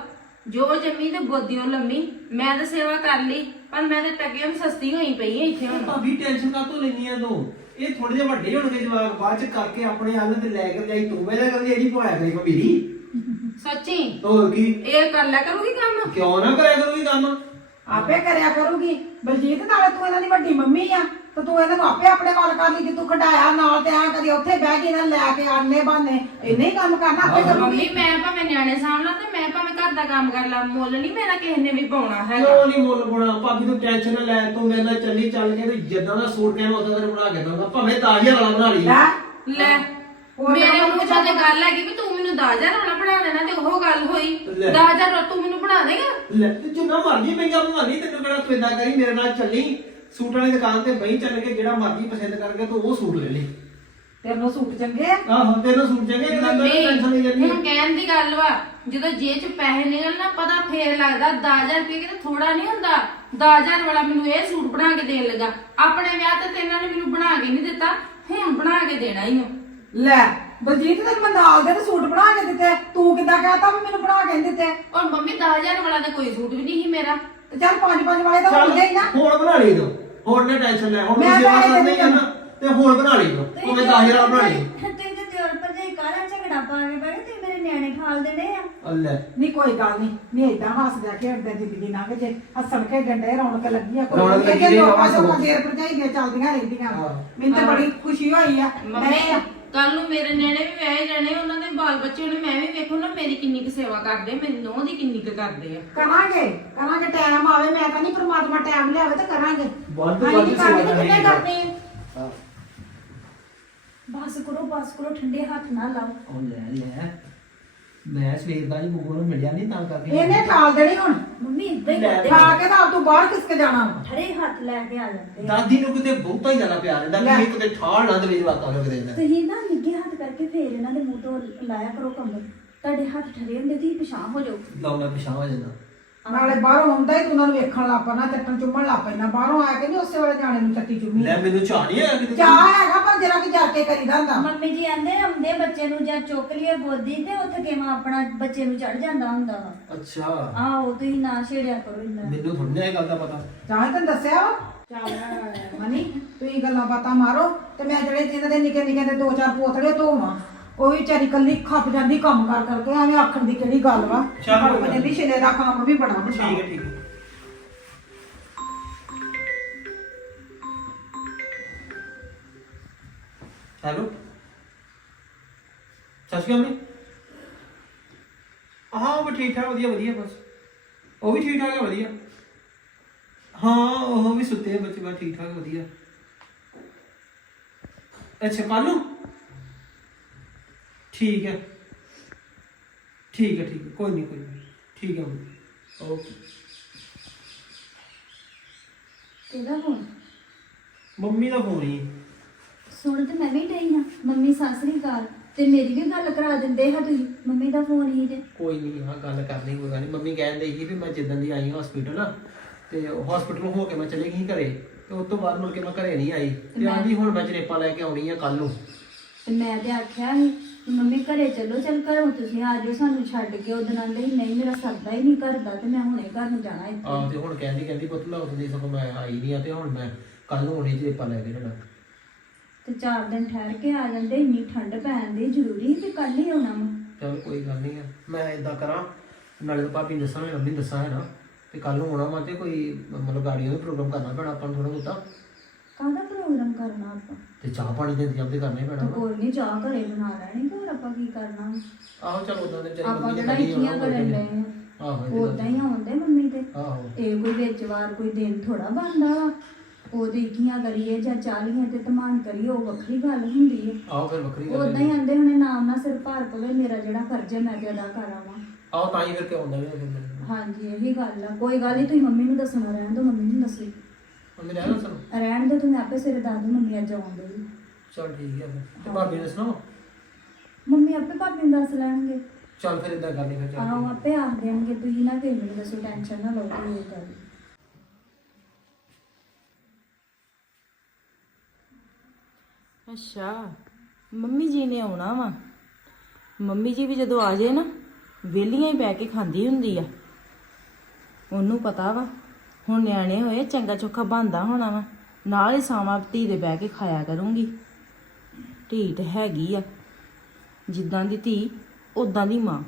ਜੋ ਜੰਮੀ ਤੇ ਗੋਦੀਓ ਲੰਮੀ ਮੈਂ ਤਾਂ ਸੇਵਾ ਕਰ ਲਈ ਪਰ ਮੈਂ ਤੇ ਟੱਕਿਆਂ ਵੀ ਸਸਤੀ ਹੋਈ ਪਈ ਆ ਇੱਥੇ ਹੁਣ। ਭਾਬੀ ਟੈਨਸ਼ਨ ਕਾਤੋਂ ਲੈਣੀ ਆ ਤੂੰ? ਇਹ ਥੋੜੇ ਜਿਹਾ ਵੱਡੇ ਹੋਣਗੇ ਜਵਾਕ ਬਾਅਦ ਚ ਕਰਕੇ ਆਪਣੇ ਹੱਲ ਤੇ ਲੈ ਕੇ ਜਾਈ ਤੂੰ ਮੇਰਾ ਕਰੀ ਇਹਦੀ ਪਵਾਇਆ ਕਰੀ ਮੇਰੀ ਸੱਚੀ? ਹੋਰ ਕੀ? ਇਹ ਕਰ ਲਿਆ ਕਰੂਗੀ ਕੰਮ? ਕਿਉਂ ਨਾ ਕਰਿਆ ਕਰੂਗੀ ਕੰਮ? ਆਪੇ ਕਰਿਆ ਕਰੂਗੀ। ਬਲਜੀਤ ਨਾਲੇ ਤੂੰ ਇਹਨਾਂ ਦੀ ਵੱਡੀ ਮੰਮੀ ਆ ਤੇ ਤੂੰ ਇਹਨਾਂ ਨੂੰ ਆਪੇ ਆਪਣੇ ਵੱਲ ਕਰ ਲਈ ਕਿ ਤੂੰ ਖਡਾਇਆ ਨਾਲ ਤੇ ਆ ਕਦੀ ਉੱਥੇ ਬਹਿ ਕੇ ਇਹਨਾਂ ਨੂੰ ਲੈ ਕੇ ਆਨੇ ਬਾਨੇ ਇੰਨੇ ਹੀ ਕੰਮ ਕਰਨਾ ਆਪੇ ਕਰੂਗੀ। ਮੰਮੀ ਮੈਂ ਭਾਵੇਂ ਨਿਆਣੇ ਸਾਂਭਲਾ ਤੇ ਮੈਂ ਭਾਵੇਂ ਘਰ ਦਾ ਕੰਮ ਕਰ ਲਾ ਮੁੱਲ ਨਹੀਂ ਮੇਰਾ ਕਿਸੇ ਨੇ ਵੀ ਪਾਉਣਾ ਹੈਗਾ। ਕਿਉਂ ਨਹੀਂ ਮੁੱਲ ਪਾਉਣਾ? ਭਾਬੀ ਤੂੰ ਟੈਨਸ਼ਨ ਨਾ ਲੈ ਤੂੰ ਮੇਰੇ ਨਾਲ ਚੱਲੀ ਚੱਲ ਕੇ ਤੇ ਜਿੱਦਾਂ ਦਾ ਸੂਟ ਕਹਿਣਾ ਉਦਾਂ ਦਾ ਬਣਾ ਕੇ ਦਊਂਗਾ ਭਾਵੇਂ ਤਾਜ਼ੀਆਂ ਵਾਲਾ ਬਣਾ ਲਈ ਲੈ। ਲੈ। ਮੇਰੇ ਕੰਮ ਮੂੰਹ ਚੋਂ ਤੇ ਗੱਲ ਹੈਗੀ ਵੀ ਤੂੰ ਮੈਨੂੰ 10000 ਵਾਲਾ ਬਣਾ ਦੇਣਾ ਤੇ ਉਹ ਗੱਲ ਹੋਈ। ਲੈ। 10000 ਤੂੰ ਮੈਨੂੰ ਬਣਾ ਦੇਗਾ? ਲੈ ਤੇ ਜਿੰਨਾ ਮਰਜ਼ੀ ਮਹਿੰਗਾ ਬਣਵਾਣੀ ਤੈਨੂੰ ਕਿਹੜਾ ਤੂੰ ਏਦਾਂ ਕਰੀ ਮੇਰੇ ਨਾਲ ਚੱਲੀ ਸੂਟ ਵਾਲੀ ਦੁਕਾਨ ਤੇ ਬਈ ਚੱਲ ਕੇ ਜਿਹੜਾ ਮਰਜ਼ੀ ਪਸੰਦ ਕਰਕੇ ਤੂੰ ਉਹ ਸੂਟ ਲੈ ਲਈ। ਤੈਨੂੰ ਸੂਟ ਚੰਗੇ ਆ? ਆਹੋ ਤੈਨੂੰ ਸੂਟ ਚੰਗੇ ਕਿਦਾਂ ਟੈਨਸ਼ਨ ਨਹੀਂ ਕਰਨੀ ਹੁਣ ਕਹਿਣ ਦੀ ਗੱਲ ਵਾ ਜਦੋਂ ਜੇਬ ਚ ਪੈਸੇ ਨਿਕਲਣਾ ਪਤਾ ਫੇਰ ਲੱਗਦਾ 10000 ਰੁਪਏ ਕਿਤੇ ਥੋੜਾ ਨਹੀਂ ਹੁੰਦਾ। 10000 ਵਾਲਾ ਮੈਨੂੰ ਇਹ ਸੂਟ ਬਣਾ ਕੇ ਦੇਣ ਲੱਗਾ। ਆਪਣੇ ਵਿਆਹ ਤੇ ਤੇ ਇਹਨਾਂ ਨੇ ਮੈਨੂੰ ਬਣਾ ਕੇ ਨਹੀਂ ਦਿੱਤਾ ਹੁਣ ਬਣਾ ਕੇ ਦੇਣਾ ਹੀ ਲੈ ਬਲਜੀਤ ਤੈਨੂੰ ਮੈਂ ਨਾਲ ਦੇ ਤੇ ਸੂਟ ਬਣਾ ਕੇ ਦਿੱਤੇ ਤੂੰ ਕਿੱਦਾਂ ਕਹਤਾ ਵੀ ਮੈਨੂੰ ਬਣਾ ਕੇ ਨੀ ਦਿੱਤੇ? ਔਰ ਮੰਮੀ 10000 ਵਾਲਾ ਤਾਂ ਕੋਈ ਸੂਟ ਵੀ ਨਹੀਂ ਸੀ ਮੇਰਾ। ਤੇ ਚੱਲ ਪੰਜ ਪੰਜ ਵਾਲੇ ਤਾਂ ਚੱਲ ਹੁੰਦੇ ਹੀ ਨਾ। ਹੁਣ ਬਣਾ ਲਈ ਤੂੰ। ਹੋਰ ਨਾ ਟੈਨਸ਼ਨ ਲੈ ਹੁਣ ਮੈਂ ਤੂੰ ਸੇਵਾ ਕਰਨੀ ਆ ਨਾ ਤੇ ਹੁਣ ਬਣਾ ਲਈ ਤੂੰ। ਤੂੰ ਮੈਂ 10000 ਬਣਾ ਲਈ। ਤੁਸੀਂ ਤੇ ਦਿਓਰ ਭਰਜਾਈ ਕਾਹਦਾ ਝਗੜਾ ਪਾ ਕੇ ਬੈਠੇ ਤੁਸੀਂ ਮੇਰੇ ਨਿਆਣੇ ਖਾਲ ਦੇਣੇ ਆ। ਅੱਲੇ ਨਹੀਂ ਕੋਈ ਗੱਲ ਨਹੀਂ। ਨਹੀਂ ਇਦਾਂ ਹੱਸਦਾ ਖੇਡਦਾ ਜ਼ਿੰਦਗੀ ਲੰਘ ਜੇ। ਹੱਸਣ ਖੇਡਣ ਦੇ ਰੌਣਕ ਲੱਗੀ ਆ। ਕੋਈ ਰੌਣਕ ਨਹੀਂ, ਲੱਗੀ ਰਹੀ, ਲੋਕਾਂ ਹੱਸੋ। ਚੋਂ ਦੇਰ ਭਰਜਾਈ ਦੀਆਂ ਚੱਲਦੀਆਂ ਰਹਿੰਦੀਆਂ। ਹਾਂ। ਮੈਨੂੰ ਤਾਂ ਬੜੀ ਖੁਸ਼ੀ ਹੋਈ ਆ। ਮੰਮੀ ਨਹੀਂ ਕੱਲ ਨੂੰ ਮੇਰੇ ਨਿਆਣੇ ਵੀ ਵਿਆਹੇ ਜਾਣੇ ਉਹਨਾਂ ਦੇ ਬਾਲ ਬੱਚੇ ਹੋਣੇ ਮੈਂ ਵੀ ਵੇਖੋ ਨਾ ਮੇਰੀ ਕਿੰਨੀ ਕੁ ਸੇਵਾ ਕਰਦੇ ਮੇਰੀ ਨੂੰਹ ਦੀ ਕਿੰਨੀ ਕੁ ਕਰਦੇ ਆ। ਕਰਾਂਗੇ ਕਰਾਂਗੇ ਟਾਈਮ ਆਵੇ ਮੈਂ ਕਹਿੰਦੀ ਪ੍ਰਮਾਤਮਾ ਟਾਈਮ ਲਿਆਵੇ ਤਾਂ ਕਰਾਂਗੇ। ਵੱਧ ਤੋਂ ਅਸੀਂ ਵੱਧ ਕੀ ਸੇਵਾ ਕਰਨੀ ਤੇ ਕਿੰਨੇ ਕਰਨੀ ਕਰਨੀ ਆ? ਬਸ ਕਰੋ ਬਸ ਕਰੋ ਠੰਡੇ ਹੱਥ ਨਾ ਲਾਓ। ਉਹ ਲੈ ਲੈ ਮੈਂ ਸਵੇਰ ਦਾ ਜੀ ਬੁੱਗੂ ਨੂੰ ਮਿਲਿਆ ਨਹੀਂ ਤਾਂ ਕਰਕੇ ਇਹਨੇ ਠਾਲ ਦੇਣੀ ਹੁਣ। ਮੰਮੀ ਇਦਾਂ ਹੀ। ਕਰਦੇ ਠਾ ਕੇ ਤਾਂ ਤੂੰ ਬਾਹਰ ਕਿਸਕ ਜਾਣਾ ਠਰੇ ਹੱਥ ਲੈ ਕੇ ਆ ਜਾਂਦੇ ਆ। ਦਾਦੀ ਨੂੰ ਕਿਤੇ ਬਹੁਤਾ ਹੀ ਜ਼ਿਆਦਾ ਪਿਆਰ ਹੈ। ਲੈ। ਦਾਦੀ ਕਿਤੇ ਠਾੜ ਨਾ ਦੇਵੇ ਜਵਾਕਾਂ ਨੂੰ ਕਿਤੇ ਤੁਸੀਂ ਨਾ ਨਿੱਗੇ ਹੱਥ ਕਰਕੇ ਫੇਰ ਇਹਨਾਂ ਦੇ ਮੂੰਹ ਤੋਂ ਲਾਇਆ ਕਰੋ ਕੰਬਲ ਤੁਹਾਡੇ ਹੱਥ ਠਰੇ ਹੁੰਦੇ ਤੁਸੀਂ ਪਛਾਣ ਹੋ ਜਾਓ। ਮੈਂ ਪਿਛਾਂ ਹੋ ਜਾਂਦਾ। ਨਾਲੇ ਬਾਹਰੋਂ ਆਉਂਦਾ ਹੀ ਤੂੰ ਉਹਨਾਂ ਨੂੰ ਵੇਖਣ ਲੱਗ ਪੈਣਾ ਚੱਟਣ ਚੁੰਮਣ ਲੱਗ ਪੈਣਾ। ਬਾਹਰੋਂ ਆ ਕੇ ਨਹੀਂ ਉਸੇ ਵੇਲੇ ਜਾਣੇ ਨੂੰ ਚੱਟੀ ਚੁੰਮੀ। ਲੈ ਮੈਨੂੰ ਨਹੀਂ ਆਇਆ ਕਿਤੇ ਚਾਹ ਹੈਗਾ ਪਰ ਜਰਾ ਕਿ ਜਾ ਕੇ ਕਰੀਦਾ ਹੁੰਦਾ। ਮੰਮੀ ਜੀ ਆਂਦੇ ਆਉਂਦੇ ਬੱਚੇ ਨੂੰ ਜਾਂ ਚੁੱਕ ਲਈਏ ਗੋਦੀ ਤੇ ਉੱਥੇ ਕਿਵੇਂ ਆਪਣਾ ਬੱਚੇ ਨੂੰ ਚੜ ਜਾਂਦਾ ਹੁੰਦਾ ਵਾ। ਅੱਛਾ। ਆਹੋ ਤੁਸੀਂ ਨਾ ਛੇੜਿਆ ਕਰੋ ਇੰਨਾ। ਮੈਨੂੰ ਥੋੜੀ ਇਹ ਗੱਲ ਦਾ ਪਤਾ। ਚਾਹ ਤੈਨੂੰ ਦੱਸਿਆ ਵਾ। ਚੱਲ ਮਨੀ ਤੁਸੀਂ ਗੱਲਾਂ ਬਾਤਾਂ ਮਾਰੋ ਤੇ ਮੈਂ ਜਿਹੜੇ ਜਿਹਨਾਂ ਦੇ ਨਿੱਕੇ ਨਿੱਕੇ ਦੇ ਦੋ ਚਾਰ ਪੋਤੜੇ ਧੋਵਾਂ। ਉਹ ਵੀ ਵਿਚਾਰੀ ਕੱਲੀ ਖੱਪ ਜਾਂਦੀ ਕੰਮ ਕਰ ਕਰਕੇ ਐਵੇਂ ਆਖਣ ਦੀ ਕਿਹੜੀ ਗੱਲ ਵਾ? ਚੱਲ ਕੋਈ ਗੱਲ ਦਾ ਕੰਮ ਵੀ ਬੜਾ ਠੀਕ ਹੈ ਠੀਕ ਹੈ। ਹੈਲੋ? ਸਤਿ ਸ਼੍ਰੀ ਅਕਾਲ ਜੀ। ਹਾਂ ਉਹ ਵੀ ਠੀਕ ਠਾਕ ਵਧੀਆ ਵਧੀਆ ਬਸ। ਉਹ ਵੀ ਠੀਕ ਠਾਕ ਹੈ ਵਧੀਆ। ਹਾਂ ਉਹ ਵੀ ਸੁੱਤੇ ਆ ਬੱਚੇ ਬਸ ਠੀਕ ਠਾਕ ਵਧੀਆ। ਅੱਛਾ ਕੱਲ ਨੂੰ? ਠੀਕ ਹੈ। ਠੀਕ ਹੈ ਠੀਕ ਹੈ। ਕੋਈ ਨਹੀਂ ਕੋਈ ਨਹੀਂ। ਠੀਕ ਹੈ ਓਕੇ ਕਿਹਦਾ ਫੋਨ ਮੰਮੀ ਦਾ ਫੋਨ ਹੀ ਸੁਣ ਤੇ ਮੈਂ ਵੀ ਡਈ ਹਾਂ। ਮੰਮੀ ਸਾਸਰੀ ਤੇ ਮੇਰੀ ਵੀ ਗੱਲ ਕਰਾ ਦਿੰਦੇ ਹਾਂ ਤੁਸੀਂ। ਮੰਮੀ ਦਾ ਫੋਨ ਹੀ ਜੇ। ਕੋਈ ਨਹੀਂ ਹਾਂ ਗੱਲ ਕਰਨੀ ਕੋਈ ਗੱਲ ਨਹੀਂ ਮੰਮੀ ਕਹਿੰਦੇ ਸੀ ਵੀ ਮੈਂ ਜਿੱਦਾਂ ਦੀ ਆਈ ਹਸਪੀਟਲ ਤੇ ਹਸਪੀਟਲ ਹੋ ਕੇ ਮੈਂ ਚਲੇ ਗਈ ਘਰੇ। ਤੇ ਉਸ ਤੋਂ ਬਾਅਦ ਮੁੜ ਕੇ ਮੈਂ ਘਰੇ ਨਹੀਂ ਆਈ। ਤੇ ਆਂਦੀ ਹੁਣ ਮੈਂ ਜਨੇਪਾ ਲੈ ਕੇ ਆਉਣੀ ਆ ਕੱਲ ਨੂੰ। ਤੇ ਮੈਂ ਤੇ ਆਖਿਆ ਸੀ ਕਿ ਮੰਮੀ ਘਰੇ ਚੱਲੋ ਚੱਲ ਘਰੋਂ ਤੁਸੀਂ ਆ ਜਾਓ ਸਾਨੂੰ ਛੱਡ ਕੇ ਉਹ ਦਿਨਾਂ ਦੇ ਨਹੀਂ ਮੇਰਾ ਸਰਦਾ ਹੀ ਨਹੀਂ ਕਰਦਾ ਤੇ ਮੈਂ ਹੁਣੇ ਘਰ ਨੂੰ ਜਾਣਾ ਇੱਥੇ। ਆਹ ਤੇ ਹੁਣ ਕਹਿੰਦੀ ਕਹਿੰਦੀ ਪੁੱਤ ਮੈਂ ਉਦੋਂ ਦੀ ਸਗੋਂ ਮੈਂ ਆਈ ਨਹੀਂ ਆ ਤੇ ਹੁਣ ਮੈਂ ਕੱਲ ਨੂੰ ਹੁਣੇ ਜਨੇਪਾ ਲੈ ਕੇ ਜਾਣਾ। ਤੇ ਚਾਰ ਦਿਨ ਠਹਿਰ ਕੇ ਆ ਜਾਂਦੇ ਇੰਨੀ ਠੰਡ ਪੈਣ ਦੀ ਜ਼ਰੂਰੀ ਤੇ ਕੱਲ ਹੀ ਆਉਣਾ ਵਾ। ਚਲ ਕੋਈ ਗੱਲ ਨਹੀਂ ਆ। ਮੈਂ ਇਦਾਂ ਕਰਾਂ ਨਾਲੇ ਤਾਂ ਭਾਬੀ ਨੂੰ ਦੱਸਾਂ ਨਾਲੇ ਮੰਮੀ ਨੂੰ ਦੱਸਾਂ ਹੈ ਨਾ। ਤੇ ਕੱਲ ਨੂੰ ਆਉਣਾ ਵਾ ਤੇ ਕੋਈ ਮਤਲਬ ਗਾੜੀਆਂ ਦਾ ਪ੍ਰੋਗਰਾਮ ਕਰਨਾ ਪੈਣਾ ਆਪਾਂ ਨੂੰ ਥੋੜਾ ਬਹੁਤਾ। ਕਾਹਦਾ ਪ੍ਰੋਗਰਾਮ ਕਰਨਾ ਆਪਾਂ? ਤੇ ਚਾਹ ਪਾਣੀ ਦੇ ਇੰਤਜ਼ਾਮ ਤੇ ਕਰਨਾ ਹੀ ਤੇ ਪੈਣਾ ਵਾ। ਕੋਈ ਨਹੀਂ ਚਾਹ ਘਰੇ ਬਣਾ ਲੈਣੀ ਹੋਰ ਆਪਾਂ ਕੀ ਕਰਨਾ? ਆਹੋ ਚਲ ਉਦਾਂ ਦੇ ਵਿਚਾਰੀ ਆਪਾਂ ਮੰਮੀ ਨੇ ਕਿਹੜਾ ਕਰੀ ਇੱਕੀਆਂ ਕਰਨ। ਆ? ਆਹੋ ਇਹ ਤਾਂ ਉਦਾਂ ਹੀ ਆਉਂਦੇ ਮੰਮੀ ਤੇ? ਆਹੋ। ਇਹ ਕੋਈ ਵਿੱਚ ਵਾਰ ਕੋਈ ਦਿਨ ਥੋੜਾ ਬਣਦਾ ਵਾ। ਉਹਦੇ ਇੱਕੀਆਂ ਕਰੀਏ ਜਾਂ ਚਾਲੀਆਂ ਤੇ ਧਮਾਨ ਕਰੀਏ ਉਹ ਵੱਖਰੀ ਗੱਲ ਹੁੰਦੀ ਹੈ ਆਹੋ ਫਿਰ ਵੱਖਰੀ ਗੱਲ ਉਦਾਂ ਹੀ ਆਂਦੇ ਹੁਣੇ ਨਾਮ ਨਾਲ ਸਿਰ ਭਾਰ ਪਵੇ ਮੇਰਾ ਜਿਹੜਾ ਫਰਜ਼ ਹੈ ਮੈਂ ਤੇ ਅਦਾ ਕਰਾਵਾਂ ਆਹੋ ਤਾਂ ਹੀ ਕਰਕੇ ਆਉਂਦਾ ਵੀ ਫਿਰ ਹਾਂਜੀ ਇਹੀ ਗੱਲ ਆ। ਕੋਈ ਗੱਲ ਨਹੀਂ ਤੁਸੀਂ ਮੰਮੀ ਨੂੰ ਦੱਸਣਾ ਰਹਿਣ ਦੋ ਮੰਮੀ ਨੂੰ ਦੱਸੀ। ਮੰਮੀ ਰਹਿ ਨਾ? ਸੁਣ ਰਹਿਣ ਦੋ ਤੁਸੀਂ ਆਪੇ ਸਿਰ ਦੱਸ ਦਿਓ ਮੰਮੀ ਅੱਜ ਆਉਂਦੇ ਜੀ ਚਲ ਠੀਕ ਹੈ ਫਿਰ। ਤੇ ਭਾਬੀ ਨੇ ਸੁਣਾਓ? ਮੰਮੀ ਆਪੇ ਭਾਬੀ ਨੂੰ ਦੱਸ ਲੈਣਗੇ। ਚਲ ਫਿਰ ਇਦਾਂ ਕਰਨੀ ਫਿਰ ਆਹੋ ਚੱਲ ਆਪੇ ਆਖ ਦੇਣਗੇ ਤੁਸੀਂ ਨਾ ਕਿਸੇ ਨੂੰ ਦੱਸੋ ਟੈਨਸ਼ਨ ਨਾ ਲਓ ਕੋਈ ਗੱਲ ਨੀ। ਅੱਛਾ ਮੰਮੀ ਜੀ ਨੇ ਆਉਣਾ ਵਾ। ਮੰਮੀ ਜੀ ਵੀ ਜਦੋਂ ਆ ਜਾਏ ਨਾ ਵਿਹਲੀਆਂ ਹੀ ਬਹਿ ਕੇ ਖਾਂਦੀ ਹੁੰਦੀ ਆ। ਉਹਨੂੰ ਪਤਾ ਵਾ ਹੁਣ ਨਿਆਣੇ ਹੋਏ, ਚੰਗਾ ਚੋਖਾ ਬੰਦਾ ਹੋਣਾ ਵਾ। ਨਾਲ ਹੀ ਸਾਵਾਂ ਧੀ ਦੇ ਬਹਿ ਕੇ ਖਾਇਆ ਕਰੂੰਗੀ। ਢੀਠ ਹੈਗੀ ਆ। ਜਿੱਦਾਂ ਦੀ ਧੀ ਉਦਾਂ ਦੀ ਮਾਂ।